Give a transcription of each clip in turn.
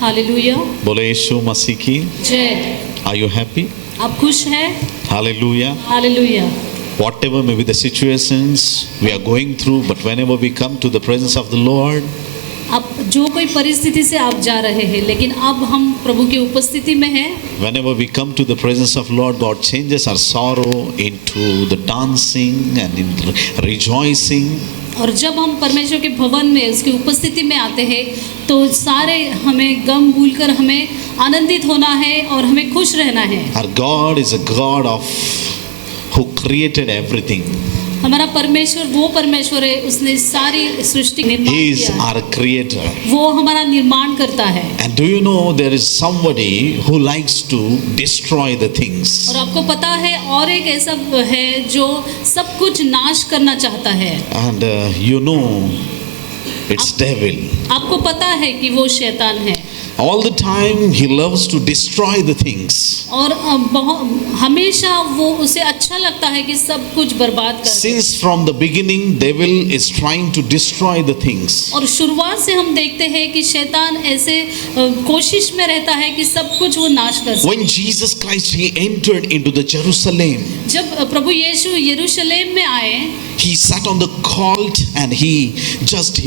Hallelujah. बोले यीशु मसीह की। जय। Are you happy? आप खुश हैं? Hallelujah. Hallelujah. Whatever may be the situations we are going through, but whenever we come to the presence of the Lord, अब जो कोई परिस्थिति से आप जा रहे हैं, लेकिन अब हम प्रभु की उपस्थिति में हैं। whenever we come to the presence of Lord, God changes our sorrow into the dancing and in rejoicing. और जब हम परमेश्वर के भवन में उसकी उपस्थिति में आते हैं तो सारे हमें गम भूलकर हमें आनंदित होना है और हमें खुश रहना है। Our God is a God of who created everything. हमारा परमेश्वर वो परमेश्वर है, उसने सारी सृष्टि निर्माण He is किया है। our creator. वो हमारा निर्माण करता है। And do you know there is somebody who likes to destroy the things? और आपको पता है और एक ऐसा है जो सब कुछ नाश करना चाहता है। And you know it's devil. आपको पता है कि वो शैतान है। All the time he loves to destroy the things. और हमेशा वो उसे अच्छा लगता है कि सब कुछ बर्बाद कर दे। Since from the beginning devil is trying to destroy the things. और शुरुआत से हम देखते हैं कि शैतान ऐसे कोशिश में रहता है कि सब कुछ वो नाश कर सके। When Jesus Christ he entered into the Jerusalem, जब प्रभु यीशु यरूशलेम में आए, he sat on the colt and he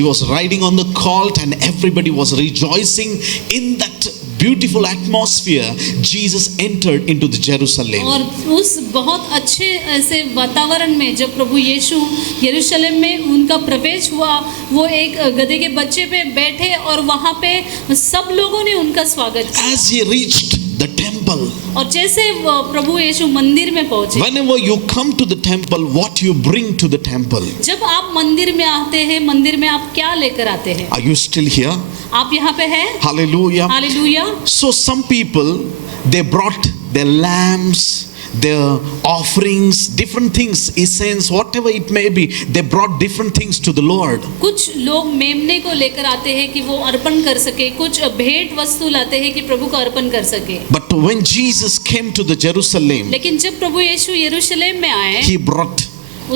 was riding on the colt and everybody was rejoicing in that beautiful atmosphere. Jesus entered into the Jerusalem. और उस बहुत अच्छे ऐसे वातावरण में जब प्रभु यीशु यरूशलेम में उनका प्रवेश हुआ, वो एक गधे के बच्चे पे बैठे और वहाँ पे सब लोगों ने उनका स्वागत किया। As he reached the temple, और जैसे प्रभु यीशु मंदिर में पहुँचे, whenever you come to the temple, what you bring to the temple? जब आप मंदिर में आते हैं, मंदिर में आप क्या लेकर आते हैं? Are you still here? आप यहाँ पे हैं? Hallelujah. Hallelujah. So some people, they brought their lambs, their offerings, different things, essence, whatever it may be, they brought different things to the Lord. कुछ लोग मेमने को लेकर आते हैं कि वो अर्पण कर सके, कुछ भेंट वस्तु लाते हैं कि प्रभु को अर्पण कर सके। But when Jesus came to the Jerusalem, लेकिन जब प्रभु यीशु यरूशलेम में आए, he brought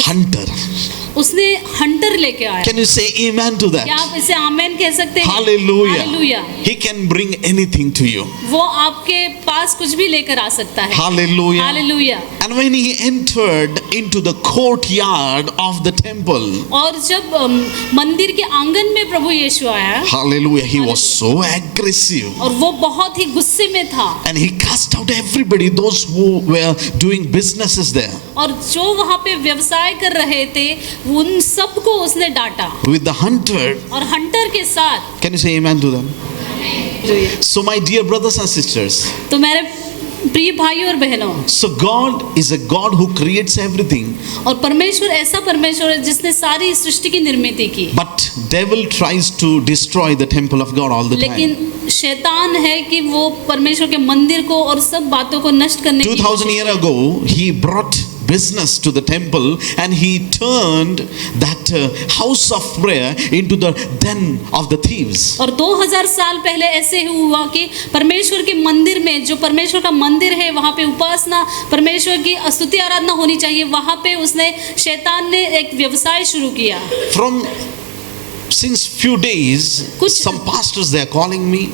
hunter. उसने हंटर लेके आया। Can you say amen to that? क्या आप इसे आमेन कह सकते हैं? Hallelujah. Hallelujah. He can bring anything to you. वो आपके पास कुछ भी लेकर आ सकता है। Hallelujah. Hallelujah. And when he entered into the courtyard of the temple, और जब मंदिर के आंगन में प्रभु यीशु आया, hallelujah, he was so aggressive. और वो बहुत ही गुस्से में था। And he cast out everybody, those who were doing businesses there. और जो वहाँ पे व्यवसाय कर रहे थे, उन सबको उसने डांटा। With the hunter. और हंटर के साथ। Can you say amen to them? So my dear brothers and sisters, तो मेरे प्रिय भाइयों और बहनों, so God is a God who creates everything. और परमेश्वर ऐसा परमेश्वर है जिसने सारी सृष्टि की निर्मित की। But devil tries to destroy the temple of God all the time. लेकिन शैतान है कि वो परमेश्वर के मंदिर को और सब बातों को नष्ट करने की 2000 years ago, he brought business to the temple and he turned that house of prayer into the den of the thieves. और 2000 साल पहले ऐसे ही हुआ कि परमेश्वर के मंदिर में, जो परमेश्वर का मंदिर है, वहाँ पे उपासना, परमेश्वर की स्तुति आराधना होनी चाहिए, वहाँ पे उसने शैतान ने एक व्यवसाय शुरू किया। Since few days, some pastors they are calling me.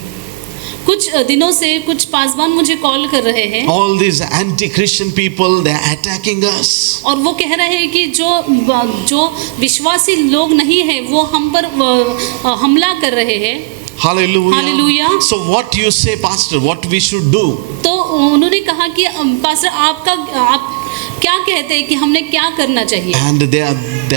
कुछ दिनों से कुछ पासवान मुझे कॉल कर रहे हैं। All these anti-Christian people they are attacking us. और वो कह रहे हैं कि जो विश्वासी लोग नहीं है वो हम पर हमला कर रहे हैं। Hallelujah. Hallelujah. So what you say, pastor? What we should do? तो उन्होंने कहा कि पास्टर आप क्या कहते हैं कि हमने क्या करना चाहिए? And they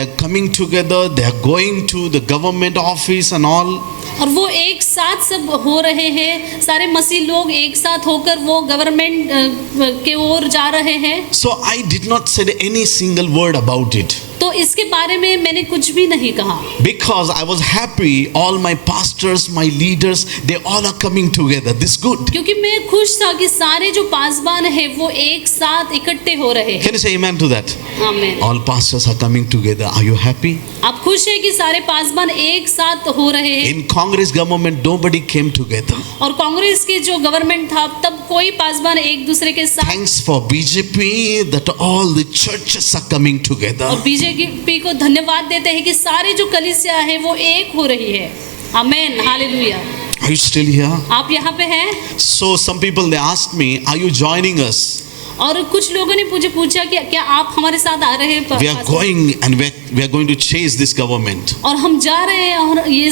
are coming together. They are going to the government office and all. और वो एक साथ सब हो रहे हैं, सारे मसीह लोग एक साथ होकर वो गवर्नमेंट के ओर जा रहे हैं। So I did not say any single word about it. तो इसके बारे में मैंने कुछ भी नहीं कहा। Because I was happy, all my pastors, my leaders, they all are coming together. This good. क्योंकि मैं खुश था कि सारे जो पासवान हैं वो एक साथ इकट्ठे हो रहे हैं। Can you say amen to that? आमीन। All pastors are coming together. Are you happy? आप खुश हैं कि सारे पासवान एक साथ हो रहे हैं? In Congress government, nobody came together. और कांग्रेस की जो गवर्नमेंट था तब कोई पासवान एक दूसरे के साथ। Thanks for BJP that all the churches are coming together. और बीजेपी को धन्यवाद देते हैं कि सारे जो कलीसिया है वो एक हो रही है। आमीन, hallelujah. Are you still here? आप यहाँ पे हैं? So some people they asked me, are you joining us? और कुछ लोगों ने मुझे पूछा कि क्या आप हमारे साथ आ रहे हैं? We are going and we are going to chase this government. और हम जा रहे हैं और ये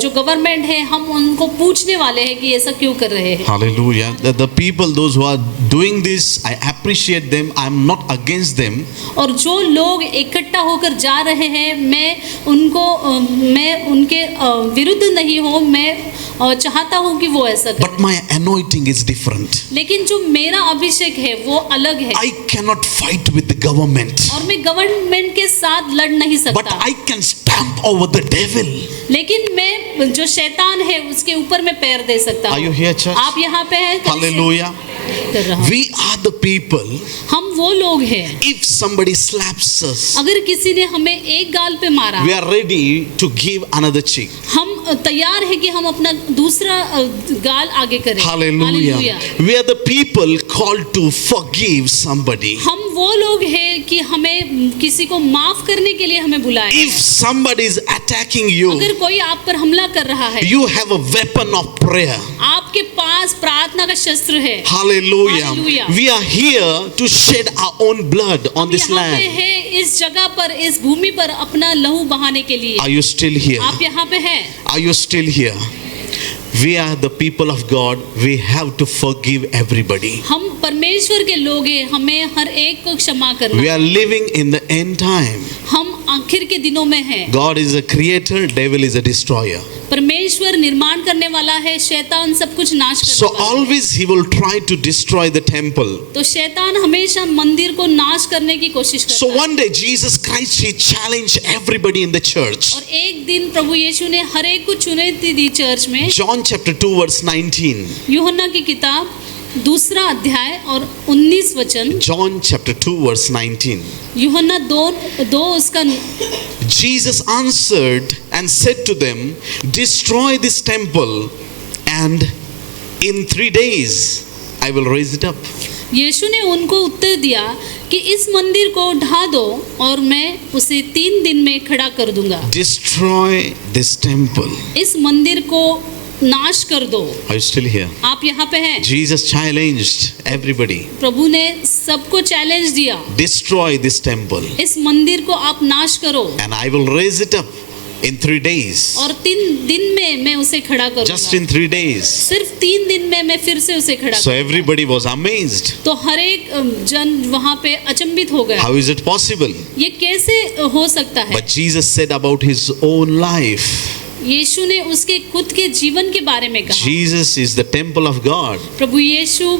जो गवर्नमेंट है हम उनको पूछने वाले हैं कि ऐसा क्यों कर रहे हैं. Hallelujah. The people, those who are doing this, I appreciate them. I am not against them. और जो लोग इकट्ठा होकर जा रहे हैं मैं उनके विरुद्ध नहीं हूँ. मैं चाहता हूँ कि वो ऐसा करें. But my anointing is different. लेकिन जो मेरा अभिषेक है वो अलग है. I cannot fight with the government. और मैं गवर्नमेंट के साथ लड़ नहीं सकता. But I can stamp over the devil. लेकिन मैं जो शैतान है उसके ऊपर मैं पैर दे सकता Are you हूँ. here, church? आप यहाँ पे हैं? Hallelujah. कर रहा हूँ. We are the people. हम वो लोग हैं. If somebody slaps us, अगर किसी ने हमें एक गाल पे मारा, we are ready to give another cheek. हम तैयार है कि हम अपना दूसरा गाल आगे करें. Hallelujah. We are the people called to forgive somebody. हम वो लोग हैं कि हमें किसी को माफ करने के लिए हमें बुलाया. If somebody is attacking you, अगर कोई आप पर हमला कर रहा है, you have a weapon of prayer. आपके पास प्रार्थना का शस्त्र है. Hallelujah. Hallelujah. We are here to shed our own blood on this यहाँ पे land. है इस जगह पर, इस भूमि पर अपना लहू बहाने के लिए. Are you still here? आप यहाँ पे हैं. Are you still here? We are the people of God. We have to forgive everybody. हम परमेश्वर के लोग हैं. हमें हर एक को क्षमा करना. We are living in the end time. हम आखिर के दिनों में हैं. God is a creator, devil is a destroyer. परमेश्वर निर्माण करने वाला है, शैतान सब कुछ नाश करने So वाला है. always he will try to destroy the temple. तो शैतान हमेशा मंदिर को नाश करने की कोशिश करता So है. one day Jesus Christ, he challenged everybody in the church. और एक दिन प्रभु यीशु ने हर एक को चुनौती दी चर्च में. John chapter 2 verse 19. यूहन्ना की किताब 2 अध्याय और 19 वचन. John chapter 2 verse 19. यूहन्ना 2 उसका. Jesus answered and said to them, destroy this temple and in 3 days I will raise it up. यीशु ने उनको उत्तर दिया कि इस मंदिर को ढा दो और मैं उसे 3 दिन में खड़ा कर दूंगा. Destroy this temple. इस मंदिर को नाश कर दो. Are you still here? आप यहाँ पे हैं. Jesus challenged everybody. प्रभु ने सबको चैलेंज दिया. Destroy this temple इस मंदिर को आप नाश करो and I will raise it up in 3 days. और 3 दिन में मैं उसे खड़ा Just करूंगा. in 3 days. सिर्फ 3 दिन में मैं फिर से उसे खड़ा So करूंगा. everybody was amazed. तो हर एक जन वहाँ पे अचंभित हो गया. How is it possible? ये कैसे हो सकता है? But Jesus said about his own life. यीशु ने उसके खुद के जीवन के बारे में कहा. Jesus is the temple of God. प्रभु यीशु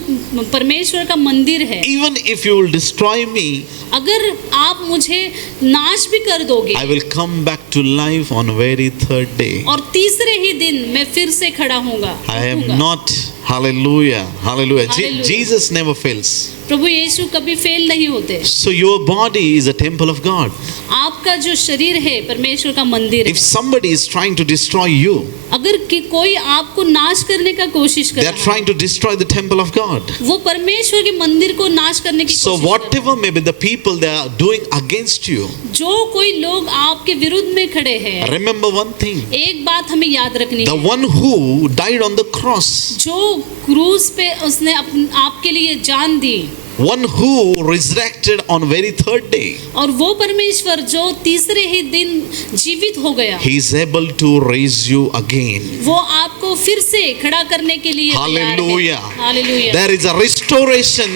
परमेश्वर का मंदिर है. Even if you will destroy me, अगर आप मुझे नाश भी कर दोगे, I will come back to life on very 3rd day. और तीसरे ही दिन मैं फिर से खड़ा होऊंगा. I am not. Hallelujah. Hallelujah. Hallelujah. Jesus never fails. प्रभु यीशु कभी फेल नहीं होते. So your body is a temple of God. आपका जो शरीर है परमेश्वर का मंदिर है. If somebody is trying to destroy you, अगर कोई आपको नाश करने का कोशिश कर they are रहा trying to destroy the temple of God. है, वो परमेश्वर के मंदिर को नाश करने की So कोशिश कर whatever may be the people they are doing against you, रहा है. जो कोई लोग आपके विरुद्ध में खड़े हैं, remember one thing. एक बात हमें याद रखनी The है. one who died on the cross, जो क्रूस पे उसने आपके लिए जान दी, one who resurrected on very 3rd day, और वो परमेश्वर जो तीसरे ही दिन जीवित हो गया, he is able to raise you again. वो आपको फिर से खड़ा करने के लिए तैयार है. Hallelujah. Hallelujah. There is a restoration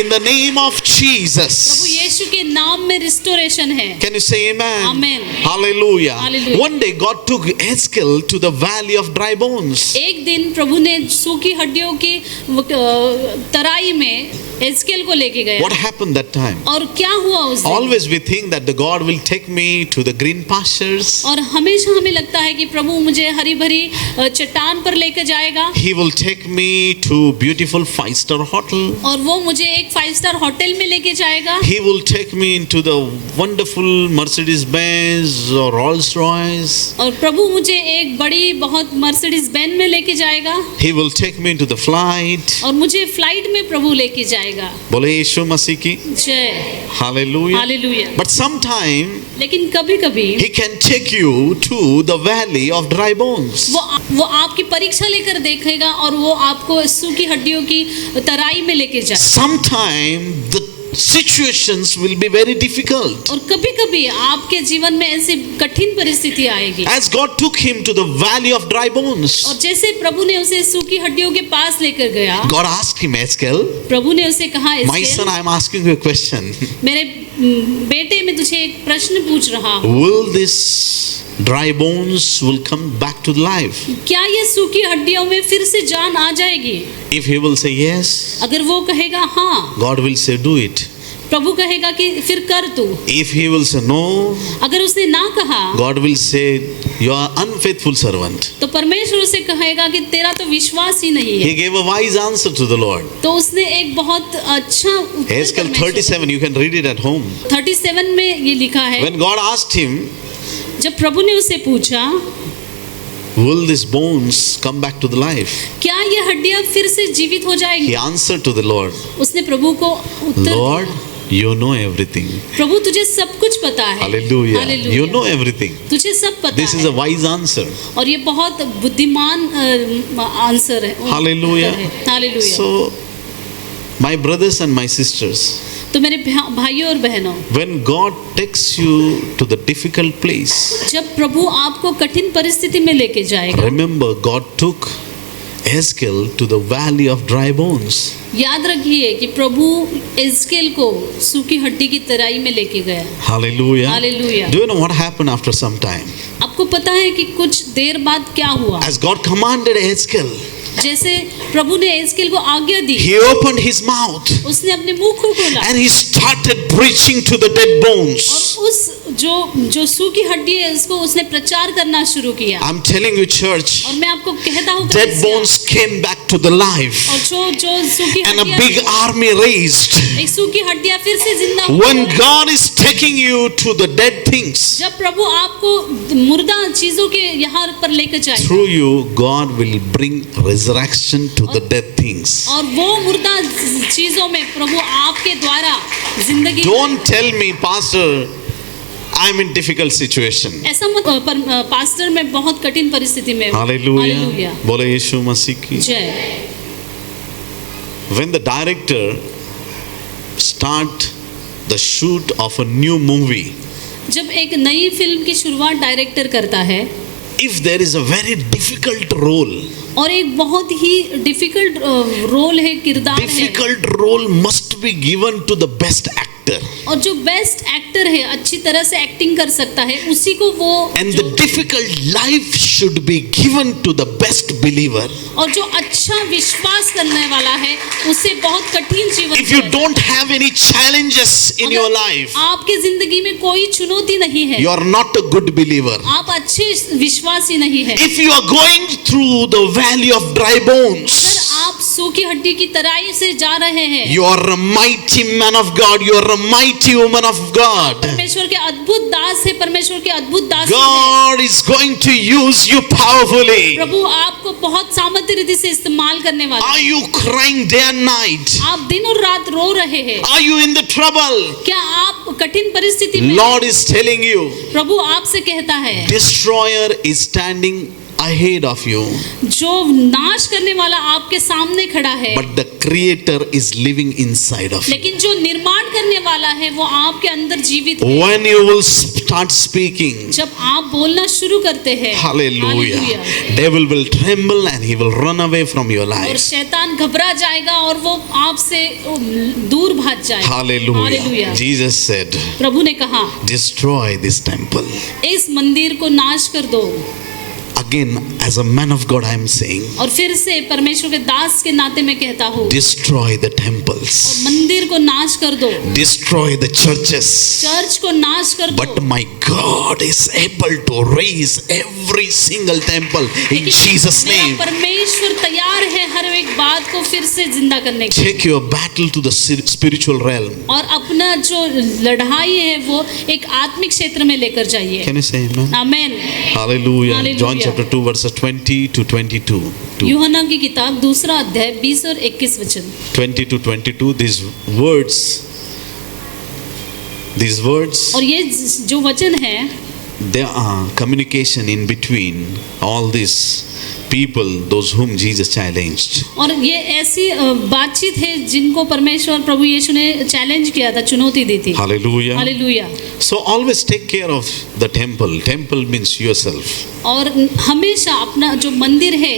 in the name of Prabhu Jesus. यीशु के नाम में रिस्टोरेशन है. Can you say amen? Amen. Hallelujah. Hallelujah. One day God took Ezekiel to the valley of dry bones. एक दिन प्रभु ने सूखी हड्डियों की तराई में एजकेल को लेके गया. What happened that time? और क्या हुआ उस दिन? Always we think that the God will take me to the green pastures. और हमेशा हमें लगता है कि प्रभु मुझे हरी भरी चट्टान पर लेकर जाएगा. He will take me to beautiful 5-star hotel. और वो मुझे एक 5 स्टार होटल में लेके जाएगा. He will take me into the wonderful Mercedes Benz or Rolls Royce. और प्रभु मुझे एक बड़ी बहुत मर्सिडीज बेंज में लेके जाएगा. He will take me into the flight. और मुझे फ्लाइट में प्रभु लेके जाएगा. बोले यीशु मसीह की जय। हालेलुया। हालेलुया। But sometime लेकिन कभी कभी he can take you to the valley of dry bones. वो आपकी परीक्षा लेकर देखेगा और वो आपको सूखी हड्डियों की तराई में लेके जाए। Sometime the situations will be very difficult. और कभी कभी आपके जीवन में ऐसी कठिन परिस्थिति आएगी। As God took him to the valley of dry bones, और जैसे प्रभु ने उसे सूखी हड्डियों के पास लेकर गया, God asked him, Ezekiel, प्रभु ने उसे कहा, my son, I am asking you a question. मेरे बेटे, मैं तुझे एक प्रश्न पूछ रहा हूँ, Will this dry bones will come back to life? क्या ये सूखी हड्डियों में फिर से जान आ जाएगी? If he will say yes, अगर वो कहेगा हाँ, God will say do it. प्रभु कहेगा कि फिर कर तू। If he will say no, अगर उसने ना कहा, God will say you are unfaithful servant. तो परमेश्वर उसे कहेगा कि तेरा तो विश्वास ही नहीं He है। gave a wise answer to the Lord. तो उसने एक बहुत अच्छा उत्तर Ezekiel परमेश्वर को 37, you can read it at home. 37 में ये लिखा है, When God asked him, जब प्रभु ने उसे पूछा, will these bones come back to the life? क्या ये हड्डियां फिर से जीवित हो He जाएंगी? answered to the Lord, उसने प्रभु को उत्तर Lord, दिया, you know everything. प्रभु तुझे सब कुछ पता है। Hallelujah. Hallelujah. You know everything. तुझे सब पता This is है। a wise answer. और ये बहुत बुद्धिमान आंसर है। Hallelujah. उत्तर है। Hallelujah. So, my brothers and my sisters, तो मेरे भाइयों और बहनों, when God takes you to the difficult place, जब प्रभु आपको कठिन परिस्थिति में लेके जाएगा, remember God took Ezekiel to the valley of dry bones. याद रखिए कि प्रभु एजकेल को सूखी हड्डी की तराई में लेके गया। Hallelujah. Hallelujah. Do you know what happened after some time? आपको पता है कि कुछ देर बाद क्या हुआ? As God commanded Ezekiel, जैसे प्रभु ने एजकेल को आज्ञा दी, he opened his mouth उसने अपने मुंह को खोला and he started preaching to the dead और bones. उस जो सूखी हड्डी है उसको उसने प्रचार करना शुरू किया। I'm telling you, church, और मैं आपको कहता हूँ, dead bones came back to the life और जो सूखी and a हड्डियाँ, big army raised. एक सूखी हड्डियाँ फिर से जिंदा हो When गई। God is taking you to the dead things, जब प्रभु आपको मुर्दा चीजों के यहाँ पर लेकर जाए, through you, God will bring resurrection to the dead things. और वो मुर्दा चीजों में प्रभु आपके द्वारा जिंदगी। Don't tell me, Pastor, I'm in difficult situation. ऐसा मत पास्टर, मैं बहुत कठिन परिस्थिति में हूँ। Hallelujah. हालेलुया। बोले यीशु मसीह की। जय। When the director start the shoot of a new movie, जब एक नई फिल्म की शुरुआत डायरेक्टर करता है, if there is a very difficult role, और एक बहुत ही डिफिकल्ट रोल है, किरदार है, difficult role must be given to the best actor. और जो बेस्ट एक्टर है, अच्छी तरह से एक्टिंग कर सकता है, उसी को वो And the difficult life should be given to the best believer. और जो अच्छा विश्वास करने वाला है, उसे बहुत कठिन जीवन। If you don't have any challenges in your life, आपके जिंदगी में कोई चुनौती नहीं है, you are not a good believer. आप अच्छे विश्वासी नहीं है। If you are going through the valley of dry bones, अगर आप सूखी हड्डी की तराई से जा रहे हैं, you are a mighty man of God, you are a mighty woman of God. परमेश्वर के अद्भुत दास है, परमेश्वर के अद्भुत दास है। God is going to use you powerfully. प्रभु आपको बहुत सामर्थ्य रीति से इस्तेमाल करने वाला Are है। you crying day and night? आप दिन और रात रो रहे हैं, Are you in the trouble? क्या आप कठिन परिस्थिति में? Lord is telling you, प्रभु आपसे कहता है, destroyer is standing ahead of you, जो नाश करने वाला आपके सामने खड़ा है, but the creator is living inside of you. लेकिन जो निर्माण करने वाला है वो आपके अंदर जीवित है। When you will start speaking, जब आप बोलना शुरू करते हैं, hallelujah, devil will tremble and he will run away from your और life. शैतान घबरा जाएगा और वो आपसे दूर भाग जाएगा। Hallelujah. हालेलुया। Jesus said, प्रभु ने कहा, destroy this temple. इस मंदिर को नाश कर दो। Again, as a man of God, I am saying, और फिर से परमेश्वर के दास के नाते मैं कहता हूँ, destroy the और temples, मंदिर को नाश कर दो, destroy the churches. चर्च को नाश कर दो। But my God is able to raise every single temple in लेकिन Jesus' मेरा name. परमेश्वर तैयार है हर एक बात को फिर से जिंदा करने के लिए Take your battle to the spiritual realm. और अपना जो लड़ाई है वो एक आत्मिक क्षेत्र में लेकर जाइए। Can you say amen? Amen. Hallelujah. Hallelujah. John chapter 2 verses 20 to 22. यूहन्ना की किताब 2 अध्याय 20 और 21 वचन। 20 to 22. These words, और ये जो वचन है there are communication in between all these people, those whom Jesus challenged. और ये ऐसी बातचीत है जिनको परमेश्वर प्रभु यीशु ने चैलेंज किया था, चुनौती दी थी। Hallelujah. Hallelujah. So always take care of the temple. Temple means yourself. और हमेशा अपना जो मंदिर है,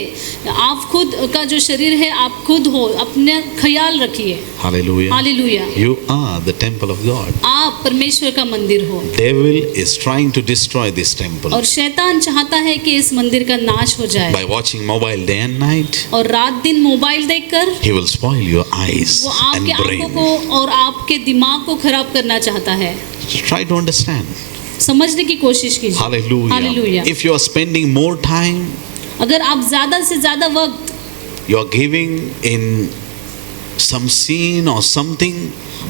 आप खुद का जो शरीर है आप खुद हो, अपना ख्याल रखिए। Hallelujah. Hallelujah. You are the temple of God. आप परमेश्वर का मंदिर हो। Devil is trying to destroy this temple और शैतान चाहता है कि इस मंदिर का नाश हो जाए। by watching mobile day and night. और रात दिन मोबाइल देखकर He will spoil your eyes वो and आपके आंखों brain. को और आपके दिमाग को खराब करना चाहता है। Try to understand. समझने की कोशिश कीजिए। Hallelujah. Hallelujah. If you are spending more time, अगर आप ज्यादा से ज्यादा वक्त you are giving in some sin or something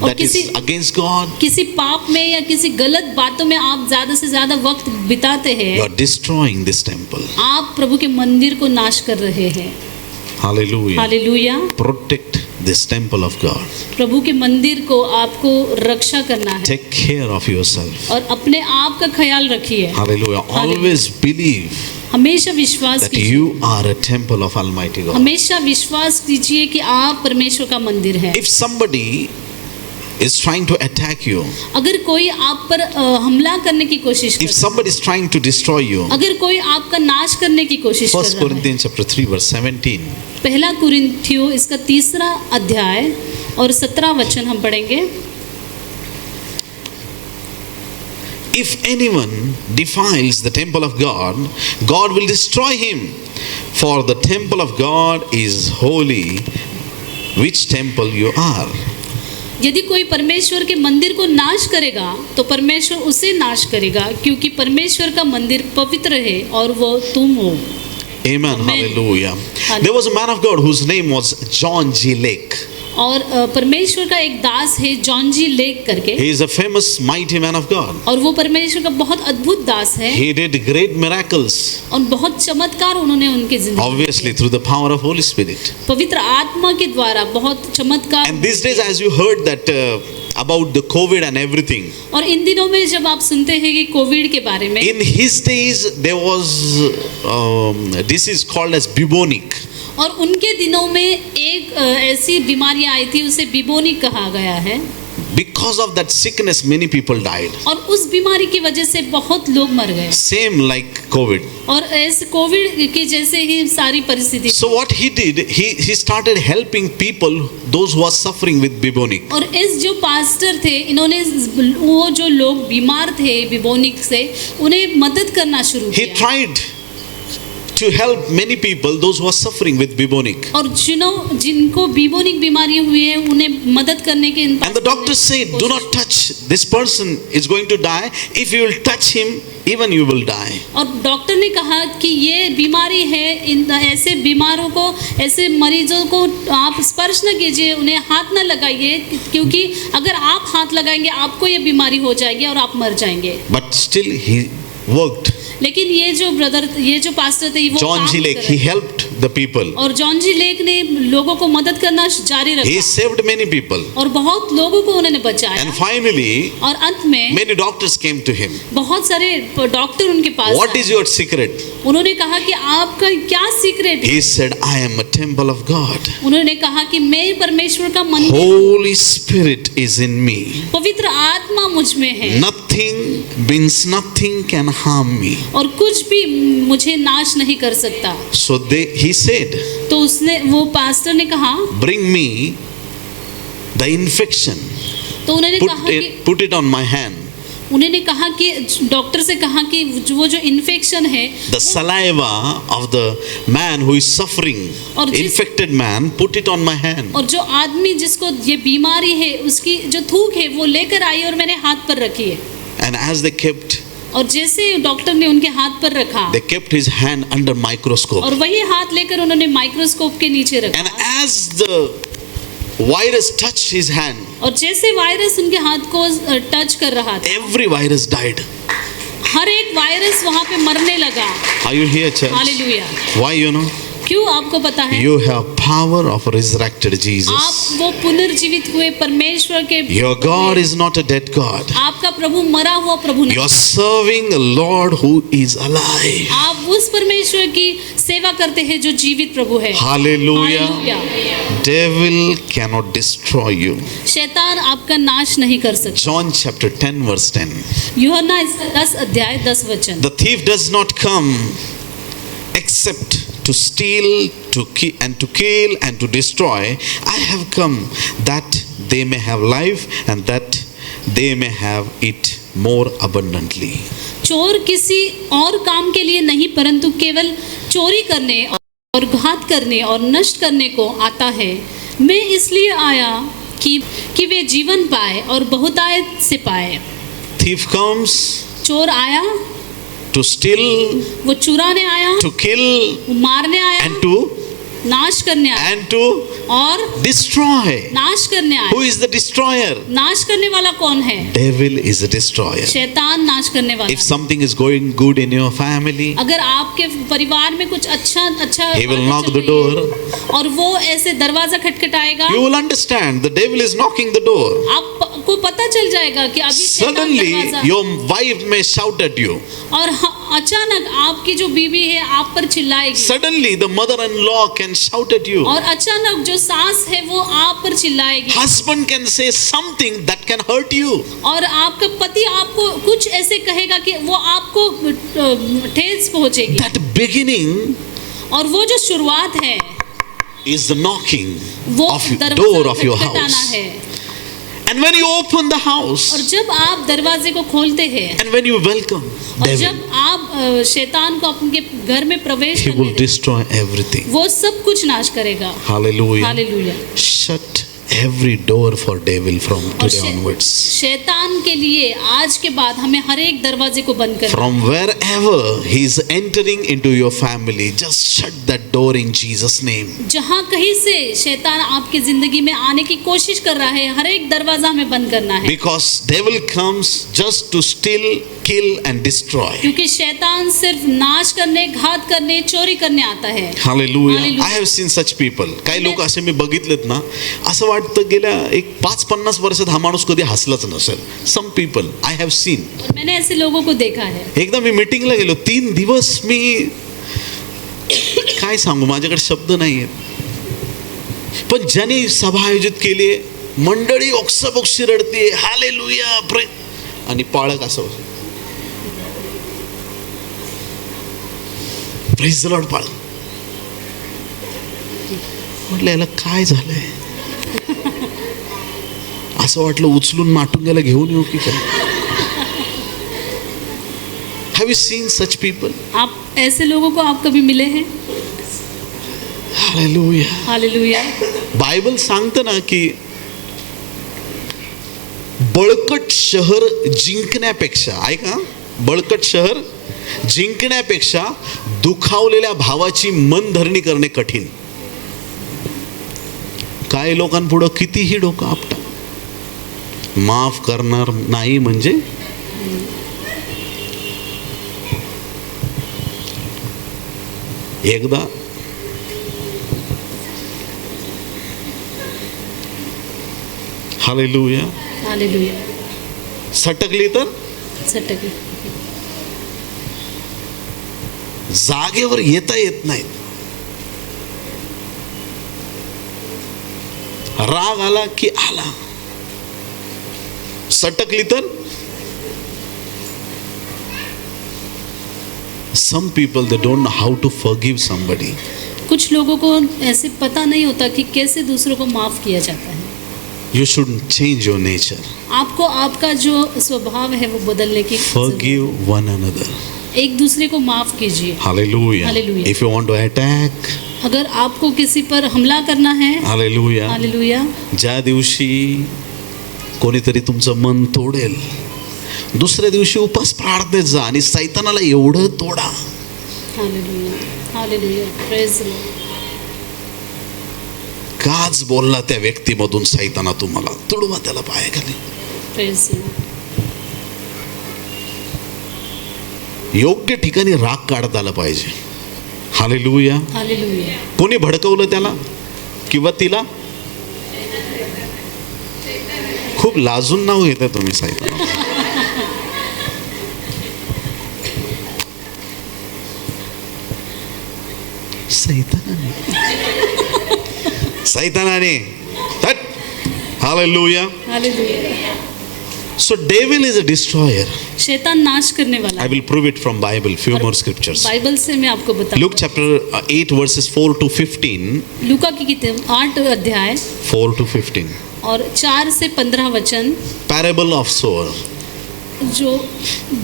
और that is against God, किसी पाप में या किसी गलत बातों में आप ज्यादा से ज्यादा वक्त बिताते you हैं, are destroying this temple. आप प्रभु के मंदिर को नाश कर रहे हैं। Hallelujah. Hallelujah. Protect this temple of God. प्रभु के मंदिर को आपको रक्षा करना है Take care of yourself. और अपने आप का ख्याल रखिए। Hallelujah. Always believe हमेशा विश्वास that कीजिए। you are a temple of Almighty God. हमेशा विश्वास कीजिए कि आप परमेश्वर का मंदिर है। If somebody is trying to attack you, अगर कोई आप पर हमला करने की कोशिश if कर somebody is trying to destroy you, अगर कोई आपका नाश करने की कोशिश कर 1 रहा है, Corinthians chapter 3 verse 17. पहला कुरिन्थियों इसका 3 अध्याय और 17 वचन हम पढ़ेंगे। If anyone defiles the temple of God, God will destroy him. For the temple of God is holy, which temple you are. यदि कोई परमेश्वर के मंदिर को नाश करेगा तो परमेश्वर उसे नाश करेगा, क्योंकि परमेश्वर का मंदिर पवित्र है और वो तुम हो। Amen. Hallelujah. There was a man of God whose name was John G. Lake. और परमेश्वर का एक दास है जॉन जी लेक करके, He is a famous mighty man of God. और वो परमेश्वर का बहुत अद्भुत दास है He did great miracles, और बहुत चमत्कार उन्होंने उनके जिंदगी में obviously through the power of Holy Spirit. पवित्र आत्मा के द्वारा बहुत चमत्कार। And these days, as you heard that about the COVID and everything, और इन दिनों में जब आप सुनते हैं कि कोविड के बारे में, in his days there was disease called as bubonic. और उनके दिनों में एक ऐसी बीमारी आई थी, उसे बिबोनिक कहा गया है। Because of that sickness, many people died. और उस बीमारी की वजह से बहुत लोग मर गए, Same like COVID. और ऐसे कोविड के जैसे ही सारी परिस्थिति। So what he did, he started helping people, those who are suffering with bubonic. और इस जो पास्टर थे, इन्होंने वो जो लोग बीमार थे बिबोनिक से, उन्हें मदद करना शुरू He किया। tried to help many people, those who are suffering with bubonic. और जिनको बिबोनिक बीमारी हुई है उन्हें मदद करने के इन And the doctor said, do not touch, this person is going to die. If you will touch him, even you will die. और डॉक्टर ने कहा कि ये बीमारी है, इन ऐसे बीमारों को, ऐसे मरीजों को आप स्पर्श न कीजिए, उन्हें हाथ न लगाइए, क्योंकि अगर आप हाथ लगाएंगे आपको ये बीमारी हो जाएगी और आप मर जाएंगे। But still he worked. लेकिन ये जो पास्टर थे वो John काम G. Lake, कर he रहे थे। helped the people. और जॉन जी लेक ने लोगों को मदद करना जारी He रखा saved many people. और बहुत लोगों को उन्होंने बचाया। And finally, और अंत में many doctors came to him. बहुत सारे डॉक्टर उनके पास What आए। is your secret? उन्होंने कहा कि आपका क्या सीक्रेट है? He said, I am a temple of God. उन्होंने कहा कि मैं परमेश्वर का मंदिर, Holy Spirit is in me. पवित्र आत्मा मुझ में है Nothing can harm me. और कुछ भी मुझे नाश नहीं कर सकता। So he said, तो वो पास्टर ने कहा, bring me the infection. तो उन्होंने कहा कि Put it on my hand. उन्होंने कहा कि डॉक्टर से कहा कि वो जो इन्फेक्शन है, The saliva of the man who is suffering, और infected man, put it on my hand. और जो आदमी जिसको ये बीमारी है उसकी जो थूक है वो लेकर आई और मैंने हाथ पर रखी है। And as they kept और जैसे डॉक्टर ने उनके हाथ पर रखा they kept his hand under microscope. और वही हाथ लेकर उन्होंने माइक्रोस्कोप के नीचे And रखा as the virus touched his hand, और जैसे वायरस उनके हाथ को टच कर रहा था, every virus died. हर एक वायरस वहां पे मरने लगा। Are you here, church? Hallelujah. Why, you know? क्यों आपको पता है? You have power of resurrected Jesus. आप वो पुनर्जीवित हुए परमेश्वर के, Your God is not a dead God. आपका प्रभु मरा हुआ प्रभु नहीं। You're serving a Lord who is alive. आप उस परमेश्वर की सेवा करते हैं जो जीवित प्रभु है। Hallelujah. Hallelujah. Devil cannot destroy you. शैतान आपका नाश नहीं कर सकता। John chapter 10 verse 10. यूहन्ना 10 अध्याय 10 वचन। The thief does not come except to steal, and to kill and to destroy. I have come that they may have life and that they may have it more abundantly. चोर किसी और काम के लिए नहीं परंतु केवल चोरी करने और घात करने और नष्ट करने को आता है। मैं इसलिए आया कि वे जीवन पाए और बहुतायत से पाए। Thief comes चोर आया, to steal, वो चुराने आया, to kill, वो मारने आया, and to नाश करने आया और destroy. नाश करने आया। Who is the destroyer? नाश करने वाला कौन है? Devil is a destroyer. शैतान नाश करने वाला If है। something is going good in your family, अगर आपके परिवार में कुछ अच्छा he will बातें knock चल the रही door. है और वो ऐसे दरवाजा खटखटाएगा, You will understand the devil is knocking the door. आपको पता चल जाएगा कि अभी शैतान Suddenly, दरवाजा, your wife may shout at you. और अचानक आपकी जो बीवी है आप पर चिल्लाएगी, Suddenly, the mother-in-law can shout at you. और अचानक जो सास है वो आप पर चिल्लाएगी, Husband can say something that can hurt you. और आपका पति आपको कुछ ऐसे कहेगा कि वो आपको ठेस पहुंचेगी। That beginning और वो जो शुरुआत है is the knocking वो of the दरवाजा door of your खटखटाना house. है। And when you open the और house, जब आप दरवाजे को खोलते हैं and when you welcome और devil, जब आप शैतान को आपके घर में प्रवेश he will करने दें, destroy everything. वो सब कुछ नाश करेगा। Hallelujah. Hallelujah. Shut every door for devil from और today onwards. शैतान के लिए आज के बाद हमें हर एक दरवाजे को बंद करना। From wherever he is entering into your family, just shut that door in Jesus' name. जहाँ कहीं से शैतान आपकी जिंदगी में आने की कोशिश कर रहा है, हर एक दरवाजा हमें बंद करना है। Because devil comes just to steal, kill and destroy. क्योंकि शैतान सिर्फ नाश करने, घात करने, चोरी करने आता है। Hallelujah. Hallelujah. I have seen such people. काही लोक असे मी बघितलेत ना, असं वाटतं गेल्या एक 5-50 वर्षात हा माणूस कधी हसलाच नसेल. Some people I have seen. और मैंने ऐसे लोगों को देखा है। एकदा मी मीटिंगला गेलो, 3 दिवस मी काय सांगू, माझ्याकडे शब्द नाहीये. पण ज्यांनी सभा आयोजित केली, मंडळी ओक्साबोक्शी रडते, हालेलुया प्रे, आणि पाळक असं प्रेज द लॉर्ड पाळक. म्हटलं याला काय झालंय, असं वाटलं उचलून माटुंग्याला घेऊन येऊ की काय. Have you seen such people? आप ऐसे लोगों को आप कभी मिले हैं? Hallelujah. हालेलुया। बायबल सांगतं ना की बळकट शहर जिंकण्यापेक्षा, ऐका, बळकट शहर जिंकण्यापेक्षा दुखावलेल्या भावाची मनधरणी करणे कठीण. काही लोकांपुढं कितीही डोकं आपटा, माफ करणार नाही म्हणजे एकदा हालेलुया हालेलुया। सटकली तर सटकली। जागेवर येता येत नाहीत. राग आला की आला, सटकली तर. Some people they don't know how to forgive somebody. कुछ लोगों को ऐसे पता नहीं होता कि कैसे दूसरों को माफ किया जाता है। You should change your nature. आपको आपका जो स्वभाव है वो बदलने की Forgive one another. एक दूसरे को माफ कीजिए। Hallelujah. Hallelujah. If you want to attack, अगर आपको किसी पर हमला करना है, Hallelujah. हालेलुया, ज्या दिवशी कोणीतरी तुमचं मन तोडेल, दुसऱ्या दिवशी उपास प्रार्थनेत जा आणि सैतानाला एवढं तोडा. Hallelujah, hallelujah, praise the lord. काच बोलला त्या व्यक्तीमधून सैताना तुम्हाला, तुडवा त्याला पायाखाली. Praise the Lord. योग्य ठिकाणी राग काढता आला पाहिजे. हालेलुया. हालेलुया. कोणी भडकवलं त्याला किंवा तिला? खूप लाजून नाव घेता तुम्ही सैताना. सैतानाने हट. Hallelujah. Hallelujah. So devil is a destroyer. शैतान नाश करने वाला I है. will prove it from Bible. Few more scriptures. Bible से मैं आपको बता. Luke chapter 8 verses 4 to 15. लूका की किताब 8 अध्याय 4 to 15. और 4 से 15 वचन. Parable of sower. जो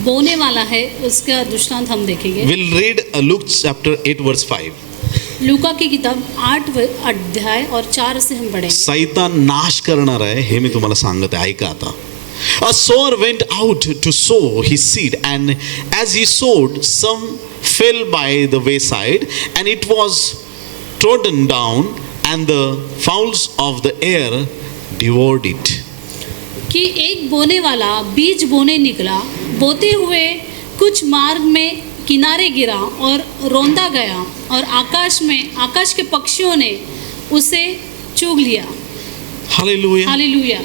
बोने वाला है उसका दृष्टांत हम देखेंगे. We'll read Luke chapter 8 verse 5. लूका की किताब 8 अध्याय और 4 से हम पढ़ेंगे. सैतान नाश करणार आहे हे मी तुम्हाला सांगत आहे. ऐका आता. A sower went out to sow his seed, and as he sowed, some fell by the wayside, and it was trodden down, and the fowls of the air devoured it. कि एक बोने वाला बीज बोने निकला, बोते हुए कुछ मार्ग में किनारे गिरा और रौंदा गया, और आकाश के पक्षियों ने उसे चुग लिया. Hallelujah. Hallelujah.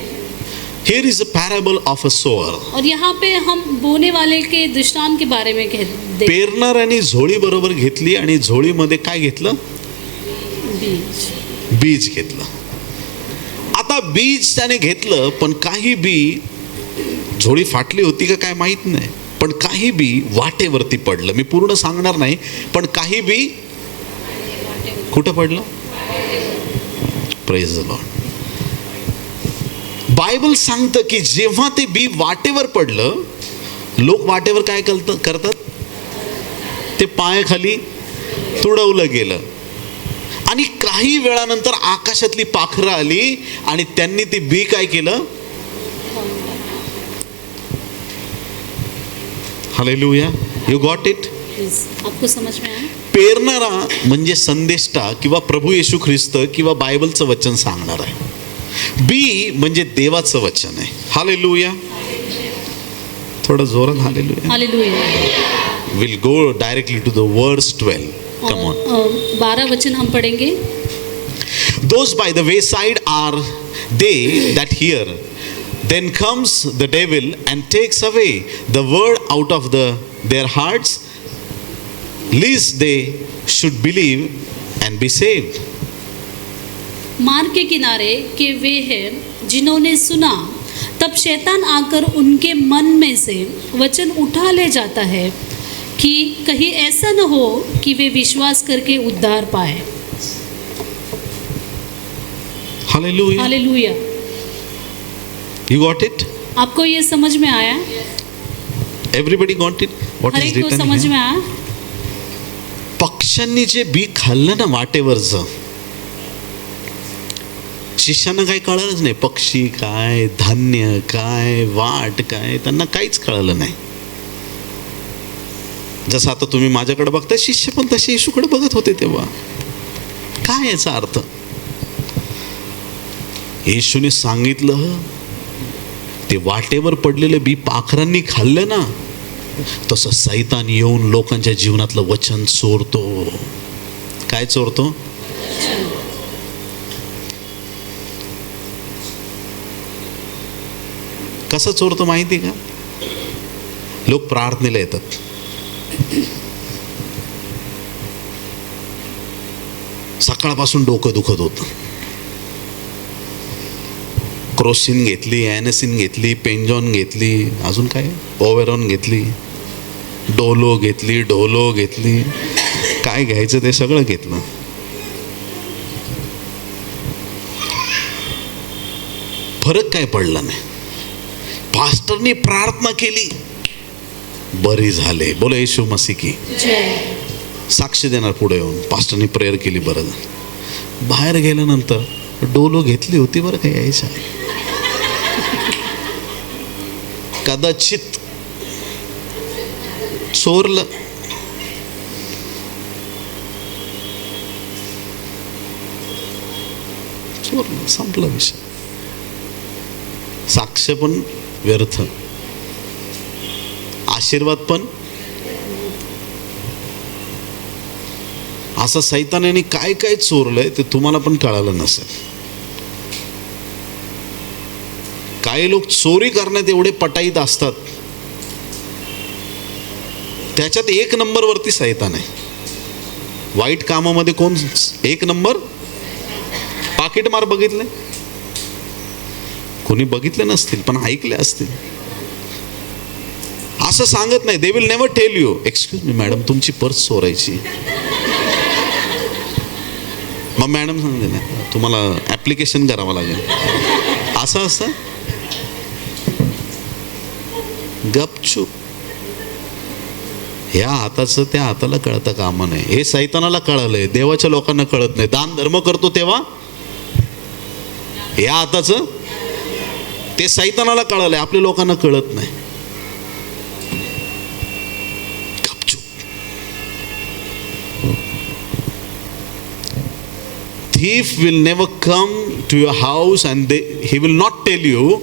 Here is a parable of a sower. और यहाँ पे हम बोने वाले के दृष्टांत के बारे में कहते. पेरणाऱ्याने झोळी बरोबर घेतली आणि झोळीमध्ये काय घेतलं? बीज. बीज घेतलं. आता बीज त्याने घेतलं, पण काही बी, झोळी फाटली होती का काय माहित नाही, पण काही बी वाटेवरती पडलं. मी पूर्ण सांगणार नाही, पण काही बी कुठं पडलं? Praise the Lord. बायबल सांगतं की जेव्हा ते बी वाटेवर पडलं, लोक वाटेवर काय करतात? ते पायाखाली तुडवलं गेलं, आणि काही वेळानंतर आकाशातली पाखरं आली आणि त्यांनी ते बी काय केलं? हालेलुया. You got it? आपको समझ में आया? पेरणारा म्हणजे संदेष्टा किंवा प्रभू येशू ख्रिस्त किंवा बायबलचं वचन सांगणार आहे. बी म्हणजे देवाचं वचन आहे. हालेलुया. थोडं जोरात hallelujah. Hallelujah. Will go directly to the verse 12. Come on. 12 वचन हम पढ़ेंगे. Those by the wayside are they that hear. Then comes the devil and takes away the word out of their hearts, lest they should believe and be saved. मार्ग के किनारे के वे हैं जिन्होंने सुना, तब शैतान आकर उनके मन में से वचन उठा ले जाता है कि कहीं ऐसा न हो कि वे विश्वास करके उद्धार पाए. Hallelujah. Hallelujah. You got it? आपको ये समझ में आया? Everybody got it? What her is एक को written समझ here? में आया? पक्ष्यांनी जे बी खाल्लं ना वाटेवरचं, शिष्यांना काही कळलंच नाही. पक्षी काय, धान्य काय, वाट काय, त्यांना काहीच कळलं नाही. जसं आता तुम्ही माझ्याकडे बघताय, शिष्य पण तसे येशूकडे बघत होते तेव्हा. काय याचा अर्थ? येशूने सांगितलं ते वाटेवर पडलेले बी पाखरांनी खाल्लं ना, तसं सैतान येऊन लोकांच्या जीवनातलं वचन चोरतो. काय चोरतो? कसं चोरतो माहिती का? लोक प्रार्थनेला येतात, सकाळपासून डोकं दुखत होतं, क्रोसिन घेतली, ॲनसिन घेतली, पेंजॉन घेतली, अजून काय ओवेरॉन घेतली, डोलो घेतली, काय घ्यायचं ते सगळं घेतलं. फरक काय पडला नाही. पास्टरनी प्रार्थना केली, बरी झाले. बोला येशू मसीह की साक्ष देणार पुढे येऊन. पास्टरनी प्रेयर केली, बरं झालं. बाहेर गेल्यानंतर डोलो घेतली होती बरं काय यायच्या. कदाचित चोरलं, चोरलं, संपला विषय. साक्ष पण व्यर्थ, आशीर्वाद पण. असं सैतानाने काय काय चोरलंय ते तुम्हाला पण कळालं नसेल. काही लोक चोरी करण्यात एवढे पटाईत असतात, त्याच्यात एक नंबर वरती सैतान आहे. वाईट कामामध्ये कोण एक नंबर? पाकिटमार बघितले? कोणी बघितले नसतील पण ऐकले असतील. असं सांगत नाही. They will never tell you, excuse me madam, तुमची पर्स चोरायची. मग मॅडम सांगते ना, तुम्हाला ऍप्लिकेशन करावं लागेल. असं असतं. गपचूप. ह्या हाताचं त्या हाताला कळतं कामा नये. हे सैतानाला कळालंय, देवाच्या लोकांना कळत नाही. दान धर्म करतो तेव्हा या हाताचं ते सैतानाला कळालंय, आपल्या लोकांना कळत नाही. गपचूप. Thief will never come to your house and he will not tell you,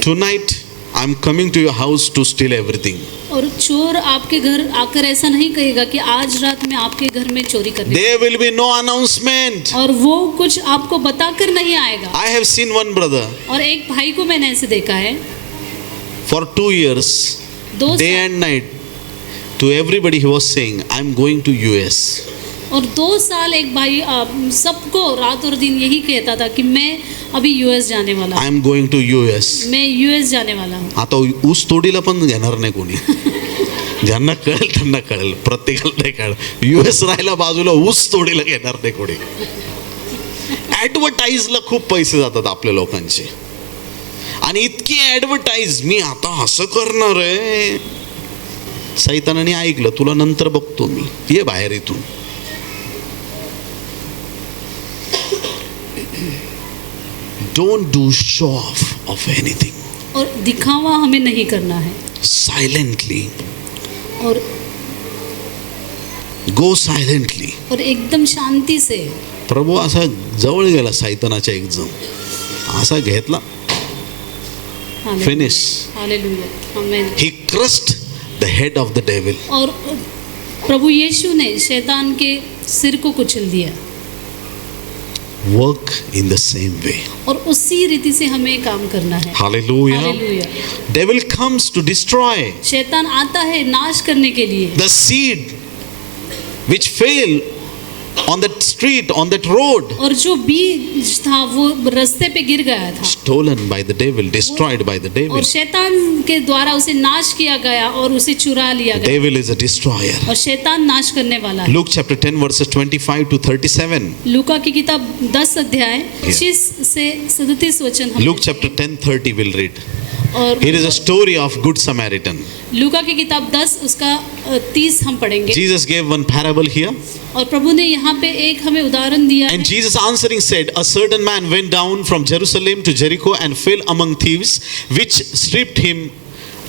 tonight I'm coming to your house to steal everything. और चोर आपके घर आकर ऐसा नहीं कहेगा कि आज रात में आपके घर में चोरी करने. There will be no announcement. और वो कुछ आपको बताकर नहीं आएगा. I have seen one brother. और एक भाई को मैंने ऐसे देखा है. For 2 years, day and night, to everybody he was saying, I'm going to US. और 2 साल एक भाई सबको रात और दिन यही कहता था कि मैं अभी यूएस जाने वाला हूँ. I am going to US. मैं यूएस जाने वाला हूँ. आता ऊस तोडीला पण घेणार नाही कोणी. ज्यांना कळेल त्यांना कळेल, प्रत्येकाला नाही कळेल. US राहिला बाजूला, ऊस तोडीला घेणार नाही कोणी. ऍडव्हर्टाईजला खूप पैसे जातात आपल्या लोकांचे. आणि इतकी ऍडव्हर्टाईज, मी आता असं करणार आहे. सैतानाने ऐकलं, तुला नंतर बघतो मी, ये बाहेर इथून. Don't do show off of anything. और दिखावा हमें नहीं करना है. Silently. और Go silently. और एकदम शांति से. प्रभू असा जवळ गेला सैतानाच्या एक जण, असा घेतला, finish. Hallelujah. Amen. He crushed the head of the devil. और प्रभु यीशु ने शैतान के सिर को कुचल दिया. Work in the same way. और उसी रीति से हमें काम करना है. Hallelujah. Hallelujah. Devil comes to destroy. शैतान आता है नाश करने के लिए. The seed which fell on that street, on that road, और जो बीज था वो रास्ते पे गिर गया था. stolen by the devil, destroyed by the devil. और शैतान के द्वारा उसे नाश किया गया और उसे चुरा लिया गया. Devil is a destroyer. और शैतान नाश करने वाला है. Luke chapter 10 verses 25 to 37. लूका की किताब 10 अध्याय 25 से 37 वचन हम. Luke chapter 10:30 will read. और Here is a story of good Samaritan. लूका की किताब 10 उसका 30 हम पढ़ेंगे. Jesus gave one parable here. और प्रभु ने यहाँ पे एक हमें उदाहरण दिया And है. Jesus answering said, a certain man went down from Jerusalem to Jericho and fell among thieves, which stripped him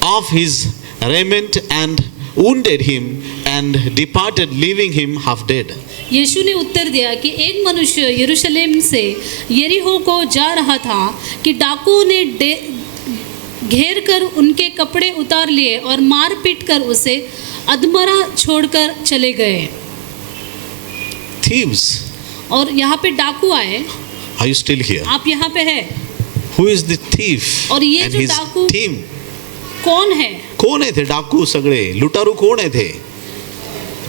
of his raiment and wounded him and departed, leaving him half dead. यीशु ने उत्तर दिया कि एक मनुष्य यरूशलेम से यरीहो को जा रहा था कि डाकुओं ने घेर कर उनके कपड़े उतार लिए और मार पीट कर उसे अधमरा छोड़कर चले गए. Thieves. और यहाँ पे डाकू आए. Are you still here? आप यहाँ पे है. Who is the thief? और ये And जो his डाकू team. कौन है? कोण आहे ते डाकू सगळे? लुटारू कोण आहे ते?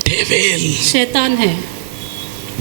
Devil. शैतान है.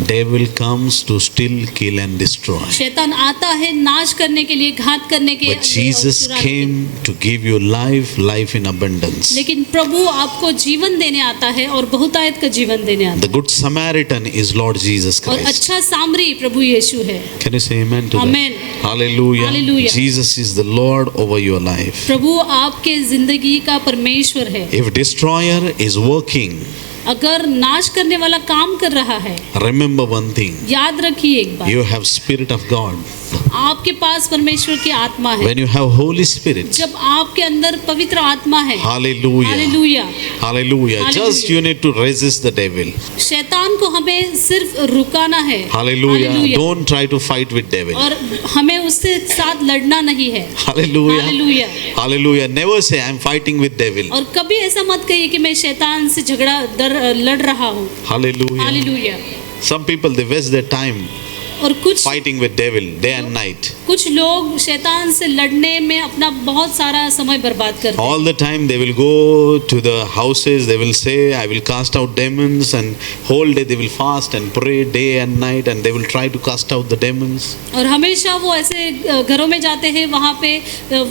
Devil comes to steal, kill and destroy. शैतान आता है नाश करने के लिए, घात करने के लिए. But Jesus came to give you life, life in abundance. लेकिन प्रभु आपको जीवन देने आता है और बहुतायत का जीवन देने आता The good Samaritan is Lord Jesus है. और Christ. अच्छा सामरी प्रभु यीशु है. Can you say amen to that? Amen. Hallelujah. Hallelujah. Jesus is the Lord over your life. प्रभु आपके जिंदगी का परमेश्वर है. If destroyer is working, अगर नाश करने वाला काम कर रहा है, remember one thing. याद रखिए एक बात, You have Spirit of God. आपके पास परमेश्वर की आत्मा है। When you have Holy Spirit. जब आपके अंदर पवित्र आत्मा है, Hallelujah. Hallelujah, Hallelujah. Hallelujah. Just you need to resist the devil. शैतान को हमें सिर्फ रुकाना है। Hallelujah. Hallelujah. Don't try to fight with devil. और हमें उससे साथ लड़ना नहीं है। Hallelujah. Hallelujah. Hallelujah. Never say I'm fighting with devil. और कभी ऐसा मत कहिए कि मैं शैतान से लड़ रहा हूँ। Hallelujah. Hallelujah. Some people they waste their time और कुछ fighting with devil day and night. कुछ लोग शैतान से लड़ने में अपना बहुत सारा समय बर्बाद करते हैं। All the time they will go to the houses, they will say I will cast out demons, and whole day they will fast and pray day and night, and they will try to cast out the demons. और हमेशा वो ऐसे घरों में जाते हैं, वहाँ पे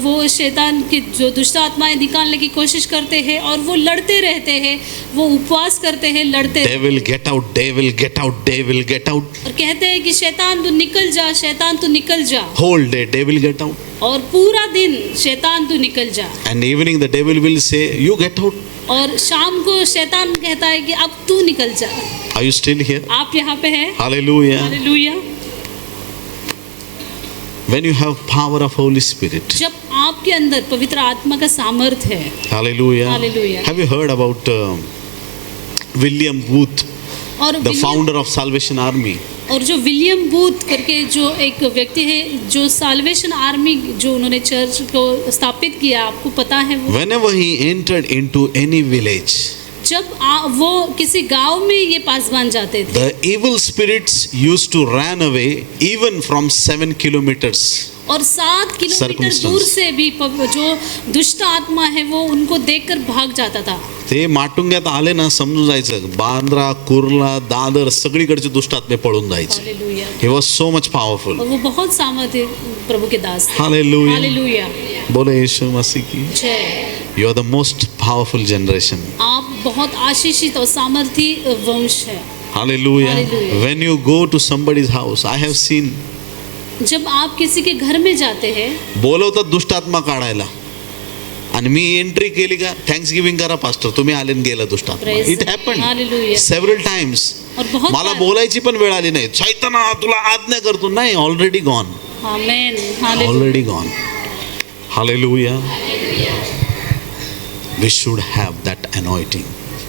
वो शैतान की जो दुष्ट आत्माएं निकालने की कोशिश करते हैं और वो लड़ते रहते हैं, वो उपवास करते हैं, लड़ते हैं Devil get out, devil get out, devil get out. और कहते हैं कि शैतान तू निकल जा, शैतान तू निकल जा, Whole day devil get out. और पूरा दिन शैतान तू निकल जा। And evening the devil will say you get out. और शाम को शैतान कहता है कि अब तू निकल जा। Are you still here? आप यहाँ पे हैं? Hallelujah. Hallelujah. When you have power of Holy Spirit. जब आपके अंदर पवित्र आत्मा का सामर्थ्य है। Hallelujah. Hallelujah. Have you heard about William Booth, और the founder of Salvation Army? और जो विलियम बूथ करके जो एक व्यक्ति है, जो साल्वेशन आर्मी जो उन्होंने चर्च को स्थापित किया, आपको पता है वो? Whenever he entered into any village, जब वो किसी गांव में ये पासवान जाते थे, the evil spirits used to run away even from 7 kilometers. और 7 किलोमीटर Circumstance. दूर से भी जो दुष्ट आत्मा है वो उनको देखकर भाग जाता था। ते माटुंग्यात आले ना, समजून जायचं बांद्रा, कुर्ला, दादर सगळीकडचे दुष्ट आत्मे पळून जायचे. Hallelujah. He was so much powerful. और वो बहुत सामर्थ्य प्रभु के दास थे। Hallelujah. हालेलुया। बोले यीशु मसीह की. जय। You are the most powerful generation. आप बहुत आशीषित और सामर्थी वंश है। Hallelujah. Hallelujah. When you go to somebody's house, I have seen. जब आप किसी के घर में जाते हैं, बोलवतात दुष्ट आत्मा काढायला, आणि मी एंट्री केली का थँक्स गिविंग करा पास्टर, तुम्ही आले आणि गेला दुष्ट आत्मा. Praise it God. Happen Hallelujah. Several times. और बहुत मला बोलायची पण वेळ आली नाही, शैताना तुला आज्ञा करतो, नाही, already gone, amen. Hallelujah. Already gone. Hallelujah. We should have that anointing.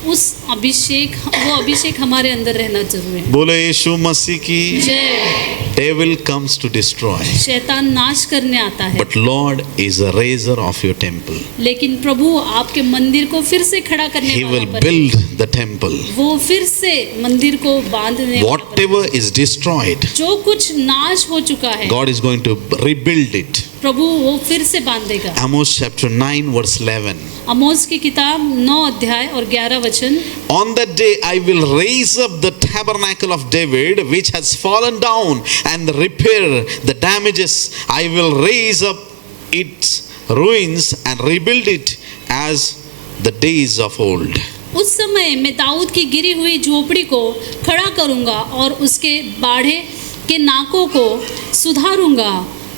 उस अभिषेक, वो अभिषेक हमारे अंदर रहना जरूरी है। बोले यीशु मसीह की. जय। Devil comes to destroy, शैतान नाश करने आता है, but Lord is a raiser of your temple. लेकिन प्रभु आपके मंदिर को फिर से खड़ा करने He वाला will पर है। build the temple. वो फिर से मंदिर को बांधने वाला पर है। Whatever is destroyed, जो कुछ नाश हो चुका है, God is going to rebuild it. प्रभु वो फिर से बांधेगा। Amos chapter 9 verse 11. आमोस की किताब 9 अध्याय और 11 वचन। On that day I will raise up the tabernacle of David which has fallen down and repair the damages. I will raise up its ruins and rebuild it as the days of old. उस समय मैं दाऊद की गिरी हुई झोपड़ी को खड़ा करूंगा और उसके बाढ़े के नाकों को सुधारूंगा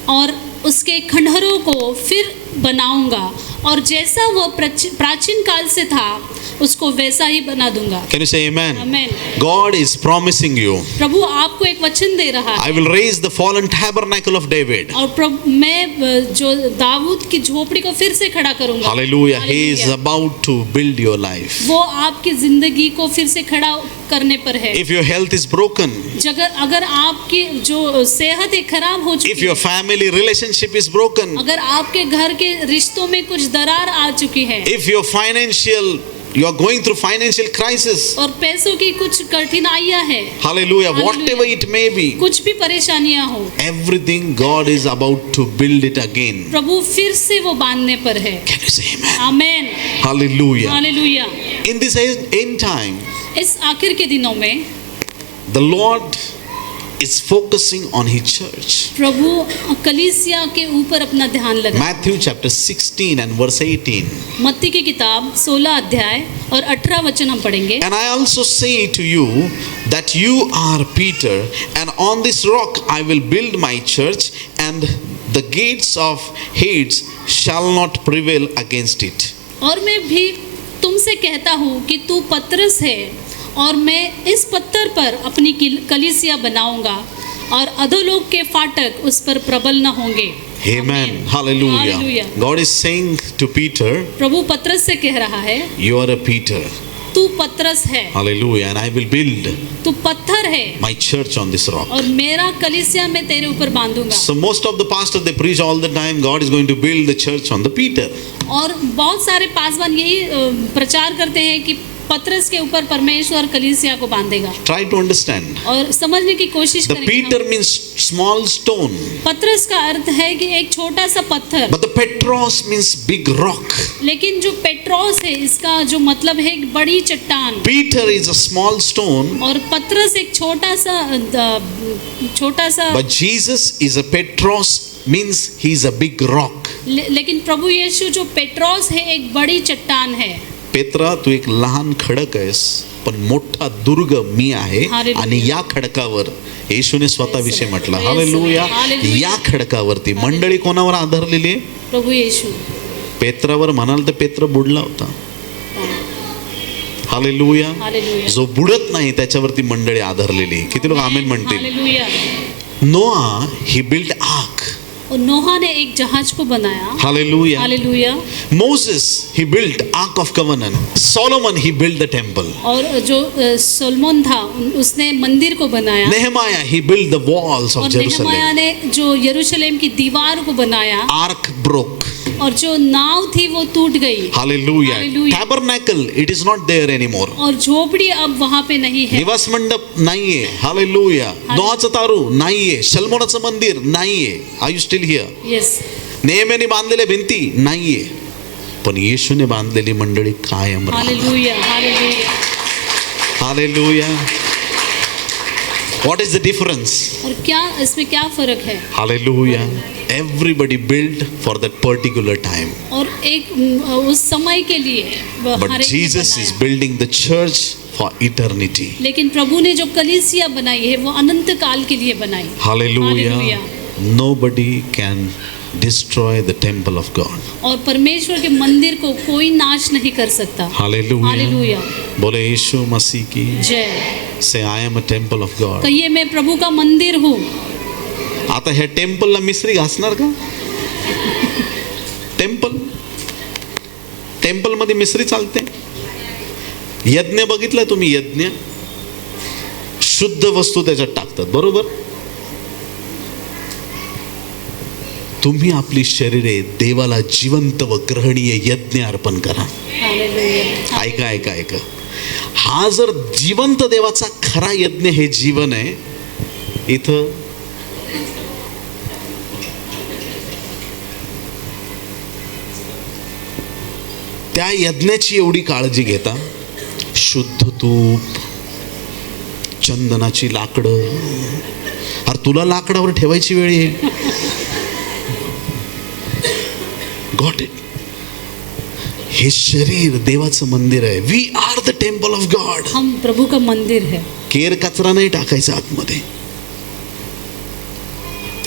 और उसके खंडहरों को फिर बनाऊंगा और जैसा वह प्राचीन काल से था उसको वैसा ही बना दूंगा। Can you say amen? Amen. God is promising you. प्रभु आपको एक वचन दे रहा है। I will raise the fallen tabernacle of David. और प्रभु मैं जो दाऊद की झोपड़ी को फिर से खड़ा करूंगा। Hallelujah. He is Hallelujah. about to build your life. वो आपकी जिंदगी को फिर से खड़ा करने पर है। If your health is broken, अगर आपकी जो सेहत है खराब हो if चुकी your है, family relationship is broken, अगर आपके घर के रिश्तों में कुछ दरार आ चुकी है, if your you are going through financial crisis, और पैसों की कुछ कठिनाइयां हैं, hallelujah, Hallelujah. whatever it may be, कुछ भी परेशानियां हो, everything God is about to build it again. प्रभु फिर से वो बांधने पर है। Can you say amen? Amen. Hallelujah. Hallelujah. In this end time, इस आखिर के दिनों में the Lord is focusing on His church. प्रभु कलीसिया के ऊपर अपना ध्यान लगा। Matthew chapter 16 and verse 18. मत्ती की किताब 16 अध्याय और 18 वचन हम पढ़ेंगे। And I also say to you that you are Peter, and on this rock I will build my church, and the gates of Hades shall not prevail against it. और मैं भी तुमसे कहता हूँ कि तू पतरस है और मैं इस पत्थर पर अपनी कलीसिया बनाऊंगा और अधोलोक के फाटक उस पर प्रबल न होंगे। Amen. Hallelujah. Hallelujah. God is saying to Peter, प्रभु पतरस से कह रहा है, you are a Peter. तू पतरस है, Hallelujah. And I will build तू पत्थर है my church on this rock. और मेरा कलीसिया मैं तेरे ऊपर बांधूंगा। So most of the pastors, they preach all the time, God is going to build the church on the Peter. और बहुत सारे पासवान यही प्रचार करते हैं कि पतरस के ऊपर परमेश्वर कलीसिया को बांधेगा। Try to understand. और समझने की कोशिश The करें। Peter means small stone, पतरस का अर्थ है कि एक छोटा सा पत्थर, but the Petros means big rock. लेकिन जो पेट्रोस है इसका जो मतलब है एक बड़ी चट्टान, Peter is a small stone, और पतरस एक छोटा सा but Jesus is a Petros, means he is a big rock. लेकिन प्रभु यीशु जो पेट्रोस है एक बड़ी चट्टान है। पेत्रा, तू एक लहान खडक आहेस, पण मोठा दुर्ग मी आहे Hallelujah. आणि या खडकावर येशूने स्वतःविषयी म्हटलं, Yes, हालेलुया. Hallelujah. या खडकावरती मंडळी कोणावर आधारलेली आहे? प्रभु यीशु पेत्रावर म्हणाल तर पेत्र बुडला होता. हालेलुया. हालेलुया जो बुडत नाही त्याच्यावरती मंडळी आधारलेली आहे. किती लोक आमेन म्हणतील? हालेलुया। नोआ, ही बिल्ड आर्क. और नोहा ने एक जहाज को बनाया। Hallelujah. Hallelujah. Moses, he built Ark of Covenant. Solomon, he built the temple. और जो सोलोमन था उसने मंदिर को बनाया। Nehemiah, he built the walls of और Jerusalem. नेहमाया ने जो यरूशलेम की दीवार को बनाया। Ark broke. और जो नाव थी वो टूट गई। Hallelujah. Hallelujah. Tabernacle, it is not there anymore. और झोपड़ी अब वहाँ पे नहीं है। निवास मंडप नाहीये. हालेलुया. नोहाचं तारू नाहीये. शल्मोनाचं मंदिर नाहीये. Are you still here? Yes. नेहमीने बांधलेल्या भिंती नाहीये. पण येशूने बांधलेली मंडळी कायम राहणार. Hallelujah hallelujah. Hallelujah. What is the difference? और क्या इसमें क्या फर्क है? Hallelujah. Everybody built for that particular time. और एक उस समय के लिए हर But एक ने Jesus is बनाया। building the church for eternity. लेकिन प्रभु ने जो कलीसिया बनाई है वो अनंत काल के लिए बनाई। Hallelujah. Hallelujah. Nobody can destroy the temple of God. और परमेश्वर के मंदिर को कोई नाश नहीं कर सकता। Hallelujah. हालेलुया। बोले यीशु मसीह की. जय। Say I am a temple of God. कहिए मैं प्रभु का मंदिर हूँ। आता ह्या टेम्पलला मिस्त्री घासणार का? टेम्पल मध्ये मिस्त्री चालते? यज्ञ बघितलं तुम्ही? यज्ञ शुद्ध वस्तू त्याच्यात टाकतात, बरोबर? तुम्ही आपली शरीरे देवाला जिवंत व ग्रहणीय यज्ञ अर्पण करा. हालेलुया। ऐका ऐका ऐका. हा जर जिवंत देवाचा खरा यज्ञ हे जीवन आहे, इथं त्या यज्ञाची एवढी काळजी घेता. शुद्ध तूप, चंदनाची लाकडं. अरे तुला लाकडावर ठेवायची वेळ येईल. Got it? हे शरीर देवाचं मंदिर आहे. We are the temple of God. हम प्रभु का मंदिर है। केर कचरा नाही टाकायचा आतमध्ये.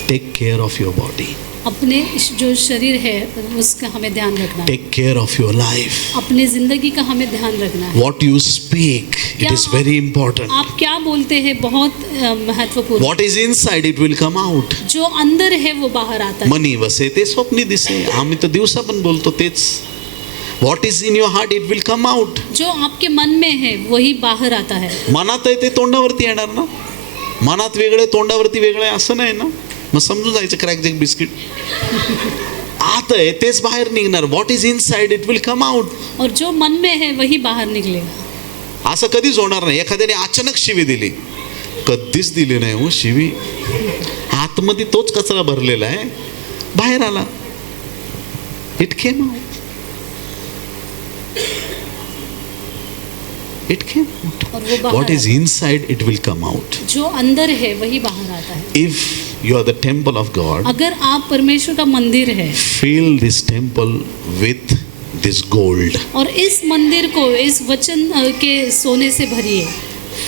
Take care of your body. अपने जो शरीर है उसका हमें ध्यान रखना है। Take care of your life. अपने जिंदगी का हमें ध्यान रखना है। What you speak, it is very important. आप क्या बोलते हैं बहुत महत्वपूर्ण। What is inside it will come out. जो अंदर है वो बाहर आता है। मनी वसे ते स्वप्नी दिसे. आम्ही तर दिवसा पण बोलतो तेच. What is in your heart it will come out. जो आपके मन में है वही बाहर आता है। मनात आहे ते तोंडावरती येणार ना. मनात वेगळे तोंडावरती वेगळे असं नाही ना. मग समजून जायचं क्रॅक जॅक बिस्किट. आत आहे तेच बाहेर निघणार. What is inside it will come out. और जो मन में है वही बाहर निकलेगा। असं कधीच होणार नाही. एखाद्याने अचानक शिवी दिली, कधीच दिली नाही हो शिवी. आतमध्ये तोच कचरा भरलेला आहे, बाहेर आला. It came out. It came out. और वो बाहर व्हॉट इज आता है। Inside it will come out. जो अंदर है वही बाहर आता है। If you are the temple of God, अगर आप परमेश्वर का मंदिर है, fill this temple with this gold. और इस मंदिर को इस वचन के सोने से भरिए।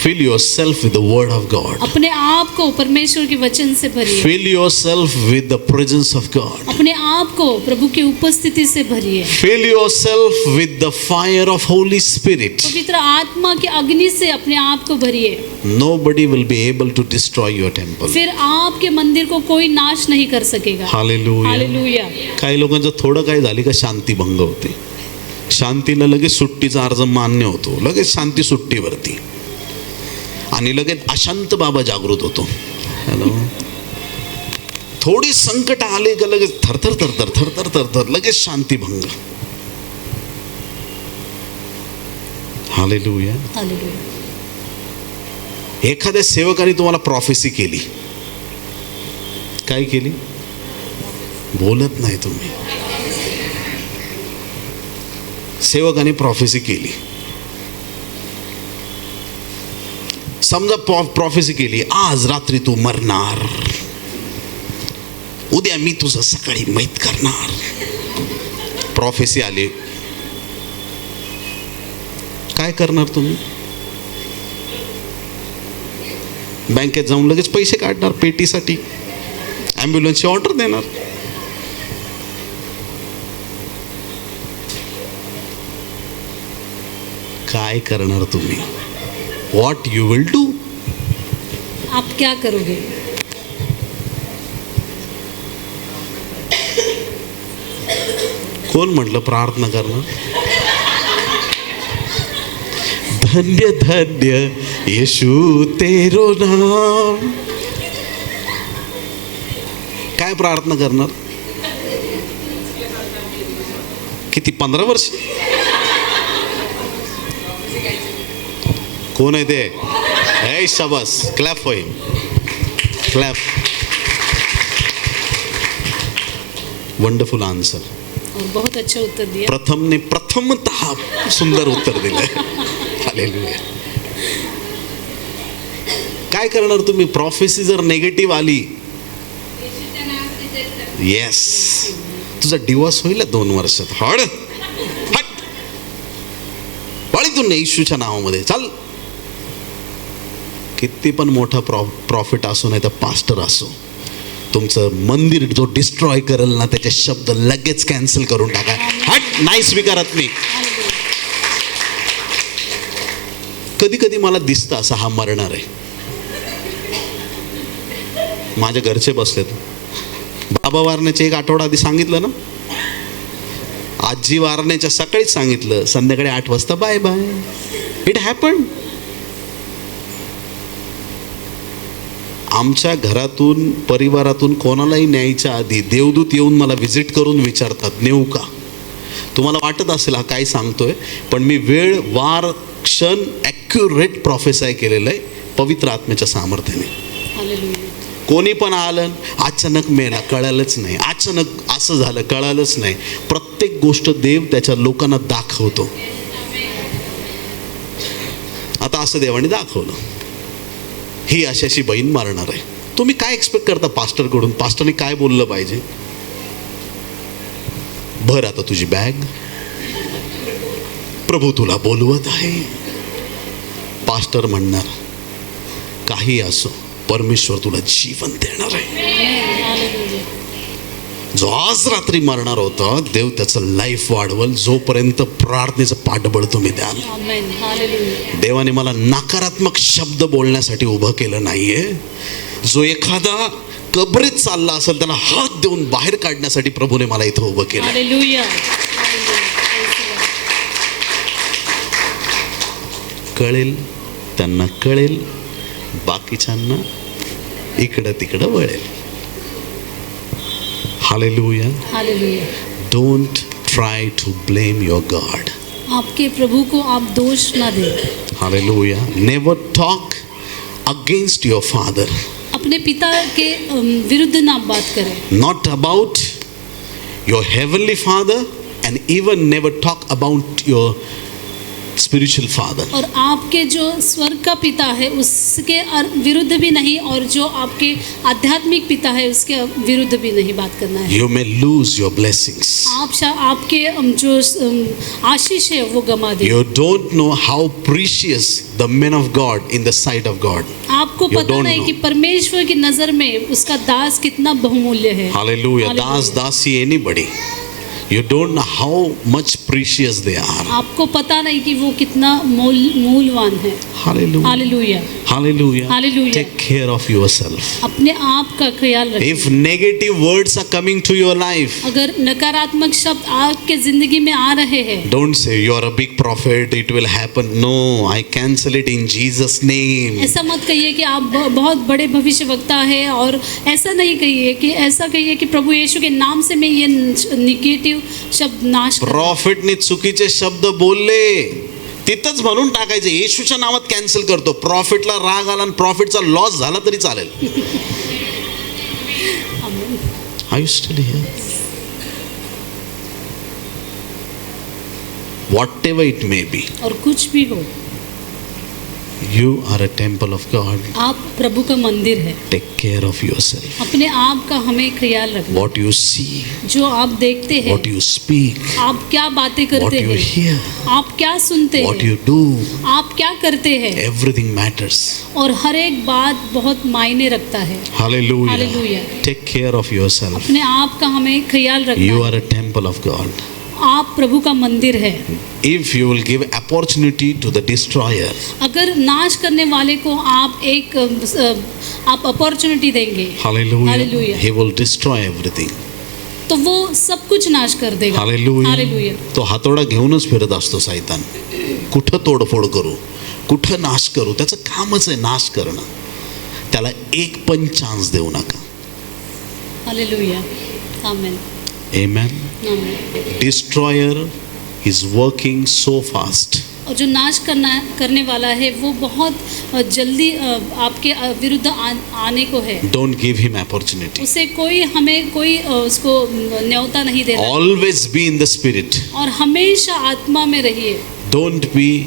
Fill yourself with the word of God. अपने आप को परमेश्वर के वचन से भरिए। Fill yourself with the presence of God. अपने आप को प्रभु की उपस्थिति से भरिए। Fill yourself with the fire of Holy Spirit. पवित्र आत्मा की अग्नि से अपने आप को भरिए। Nobody will be able to destroy your temple. फिर आपके मंदिर को कोई नाश नहीं कर सकेगा। Hallelujah. हालेलुया। काही लोकांचं थोडं काय झाली का शांती भंग होते. शांतीला लगेच सुट्टीचा अर्ज मान्य होतो, लगेच शांती सुट्टीवरती, आणि लगेच अशांत बाबा जागृत होतो. हॅलो, थोडी संकट आले का लगेच थरथर थरथर थरथर थरथर लगेच शांती भंग. हालेलुया. हालेलुया। एखाद्या सेवकाने तुम्हाला प्रॉफेसी केली, काय केली? बोलत नाही तुम्ही. सेवकाने प्रॉफेसी केली, समजा प्रॉफेसी केली, आज रात्री तू मरणार, उद्या मी तुझं सकाळी माहीत करणार. प्रॉफेसी आली, काय करणार तुम्ही? बँकेत जाऊन लगेच पैसे काढणार पेटीसाठी, ॲम्ब्युलन्सची ऑर्डर देणार. काय करणार तुम्ही? What you will do? आप क्या करोगे? कोण म्हटलं प्रार्थना करणार? धन्य धन्य येशू तेरो नाम. काय प्रार्थना करणार? किती? 15 वर्ष? कोण आहे ते? हे शाबास, clap for him, clap. Wonderful answer. बहुत अच्छा उत्तर दिया. प्रथमने प्रथमतः सुंदर उत्तर दिलंय. हालेलुया. काय करणार तुम्ही? प्रॉफेसी जर नेगेटिव्ह आली, येस, तुझा डिवोर्स होईल 2 वर्षात. हट हट, पळीतून येशूच्या नावामध्ये चाल. किती पण मोठा प्रॉफिट असो, नाही तर पास्टर असो, तुमचं मंदिर जो डिस्ट्रॉय करेल ना, त्याचे शब्द लगेच कॅन्सल करून टाका. हट, नाही स्वीकारत मी. कधी कधी मला दिसतं असं हा मरणार आहे. माझ्या घरचे बसलेत, बाबा वारण्याचे 1 आठवडा आधी सांगितलं ना, आजी वारण्याच्या सकाळीच सांगितलं, संध्याकाळी 8 वाजता बाय बाय. It happen. आमच्या घरातून, परिवारातून कोणालाही न्यायच्या आधी देवदूत येऊन मला व्हिजिट करून विचारतात, नेऊ का? तुम्हाला वाटत असेल हा काय सांगतोय, पण मी वेळ, वार, क्षण ॲक्युरेट प्रोफेसाय केलेलं आहे पवित्र आत्म्याच्या सामर्थ्याने. हालेलुया. कोणी पण आलं, अचानक मेला, कळालंच नाही, अचानक असं झालं, कळालंच नाही. प्रत्येक गोष्ट देव त्याच्या लोकांना दाखवतो. आता असं देवाने दाखवलं, ही अशी बहीण मारणार आहे. तुम्ही काय एक्सपेक्ट करता पास्टरकडून? पास्टरने काय बोललं पाहिजे? भर आता तुझी बॅग, प्रभू तुला बोलवत आहे. पास्टर म्हणणार, काही असो, परमेश्वर तुला जीवन देणार आहे. हालेलुया. जो आज रात्री मरणार होता, देव त्याचं लाईफ वाढवल, जोपर्यंत प्रार्थनेचं पाठबळ तुम्ही द्याल. आमेन. हालेलुया. देवाने मला नकारात्मक शब्द बोलण्यासाठी उभं केलं नाहीये. जो एखादा कबरीत चालला असेल, त्याला हात देऊन बाहेर काढण्यासाठी प्रभूने मला इथं उभं केलं. हालेलुया. कळेल त्यांना कळेल, बाकीच्यांना इकडं तिकडं वळेल. Hallelujah. Hallelujah. Don't try to blame your god. आपके प्रभु को आप दोष ना दें. Hallelujah. Never talk against your father. अपने पिता के विरुद्ध ना बात करें. Not about your heavenly father, and even never talk about your spiritual father. और आपके जो स्वर्ग का पिता है उसके विरुद्ध भी नहीं, और जो आपके आध्यात्मिक पिता है उसके विरुद्ध भी नहीं बात करना है। You may lose your blessings. आपके जो आशीष है वो गमा दे। You don't know how precious the men of God in the sight of God. आपको You पता don't नहीं know. कि परमेश्वर की नजर में उसका दास कितना बहुमूल्य है। Hallelujah. Hallelujah. Das, dasi, anybody. You don't know how much precious they are. आपको पता नहीं कि वो कितना मूल्यवान है। Hallelujah. Hallelujah, Hallelujah. Hallelujah. Take care of yourself. अपने आप का ख्याल रखें। If negative words are coming to your life, अगर नकारात्मक शब्द आपके जिंदगी में आ रहे हैं, don't say you are a big prophet, it will happen. No, I cancel it in Jesus' name. ऐसा मत कहिए कि आप बहुत बड़े भविष्यवक्ता है, और ऐसा नहीं कहिए कि ऐसा कहिए कि प्रभु यीशु के नाम से मैं ये निगेटिव शब्द नाश करूं। प्रॉफिटने चुकीचे शब्द बोलले तिथंच म्हणून टाकायचे, येशूच्या नावात कॅन्सल करतो. प्रॉफिटला राग आला आणि प्रॉफिटचा लॉस झाला तरी चालेल. Are you still here? Whatever it may be, और कुछ भी हो, you are a temple of God. आप प्रभु का मंदिर है। Take care of yourself. अपने आप का हमें ख्याल रखना। What you see, जो आप देखते हैं, what you speak, आप क्या बातें what करते you हैं, hear, आप क्या सुनते what हैं, you do, आप क्या करते हैं, everything matters. और हर एक बात बहुत मायने रखता है। Hallelujah. Hallelujah. Take care of yourself. अपने आप का हमें ख्याल रखना You है। are a temple of God. आप प्रभु का मंदिर है। If you will give opportunity to the destroyer, अगर नाश करने वाले को आप आप अपॉर्चुनिटी देंगे, hallelujah, Hallelujah. he will destroy everything. तो वो सब कुछ नाश कर देगा। Hallelujah. हालेलुया। तो हातोडा घेऊनच फिरत असतो सैतान. कुठं तोडफोड करू, कुठं नाश करू, त्याचं कामच आहे नाश करणं. त्याला एक पण चान्स देऊ नका. Hallelujah, amen, Amen. Amen. Destroyer is working so fast. और जो नाश करने वाला है वो बहुत जल्दी आपके विरुद्ध आने को है। Don't give him opportunity. उसे हमें कोई उसको न्योता नहीं देना। Always be in the spirit. और हमेशा आत्मा में रहिए, Don't be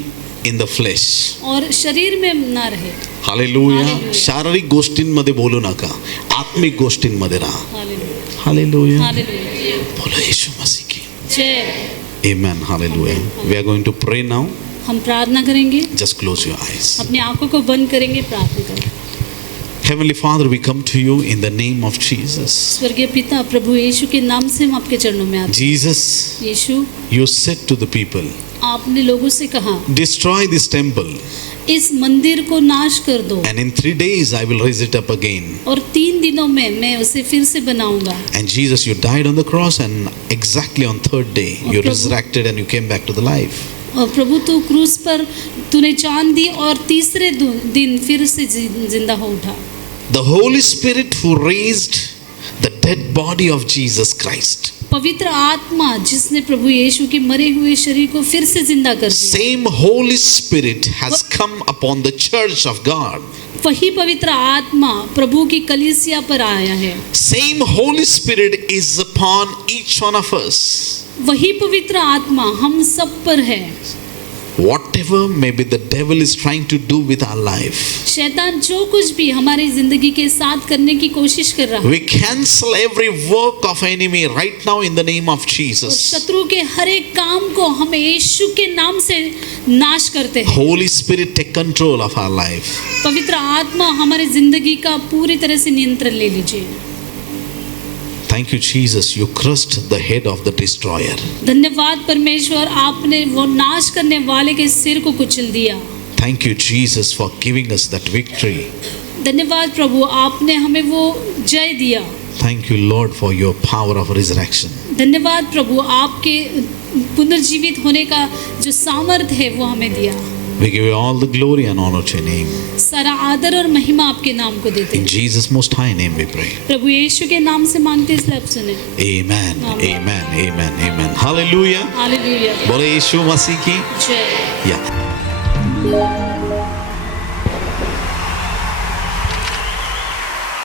in the flesh. और शरीर में ना रहे। हालेलुया. Hallelujah. शारीरिक गोष्टींमध्ये बोलू नका, आत्मिक गोष्टींमध्ये राहा. Hallelujah, hallelujah. हालेलुया। बोलो यीशु मसीह की. जय। Amen. Hallelujah. We are going to pray now. हम प्रार्थना करेंगे। Just close your eyes. अपनी आंखों को बंद करेंगे, प्रार्थना करें। Heavenly Father, we come to you in the name of Jesus. स्वर्गीय पिता, प्रभु यीशु के नाम से हम आपके चरणों में आते Jesus, हैं। यीशु, you said to the people, आपने लोगों से कहा, destroy this temple इस मंदिर को नाश कर दो, and in 3 days I will raise it up again. और 3 दिनों में मैं उसे फिर से बनाऊंगा। And Jesus, you died on the cross and exactly on 3rd day you Prabhu- resurrected and you came back to the life. और प्रभु तू क्रूस पर तूने जान दी और तीसरे दिन फिर से जिंदा हो उठा। The Holy Spirit who raised the dead body of Jesus Christ, पवित्र आत्मा जिसने प्रभु यीशु के मरे हुए शरीर को फिर से जिंदा कर दिया, same Holy Spirit has come upon the church of God. वही पवित्र आत्मा प्रभु की कलीसिया पर आया है। Same Holy Spirit is upon each one of us. वही पवित्र आत्मा हम सब पर है। Whatever maybe the devil is trying to do with our life, शैतान जो कुछ भी हमारी जिंदगी के साथ करने की कोशिश कर रहा है, we cancel every work of enemy right now in the name of और Jesus. शत्रु के हर एक काम को हम यीशु के नाम से नाश करते हैं। Holy Spirit, take control of our life. पवित्र आत्मा हमारी जिंदगी का पूरी तरह से नियंत्रण ले लीजिए। Thank you, Jesus. You crushed the head of the destroyer. धन्यवाद परमेश्वर, आपने वो नाश करने वाले के सिर को कुचल दिया। Thank you, Jesus, for giving us that victory. धन्यवाद प्रभु, आपने हमें वो जय दिया। Thank you, Lord, for your power of resurrection. धन्यवाद प्रभु, आपके पुनर्जीवित होने का जो सामर्थ्य है वो हमें दिया। We give you all the glory and honor to your name. सारा आदर और महिमा आपके नाम को देते In हैं। Jesus' most high name we pray. प्रभु यीशु के नाम से मांगते इसलिए आप सुने। Amen. Amen. Amen. Amen. Amen. Hallelujah. Hallelujah, बोले यीशु मसीह की. जय। Yeah.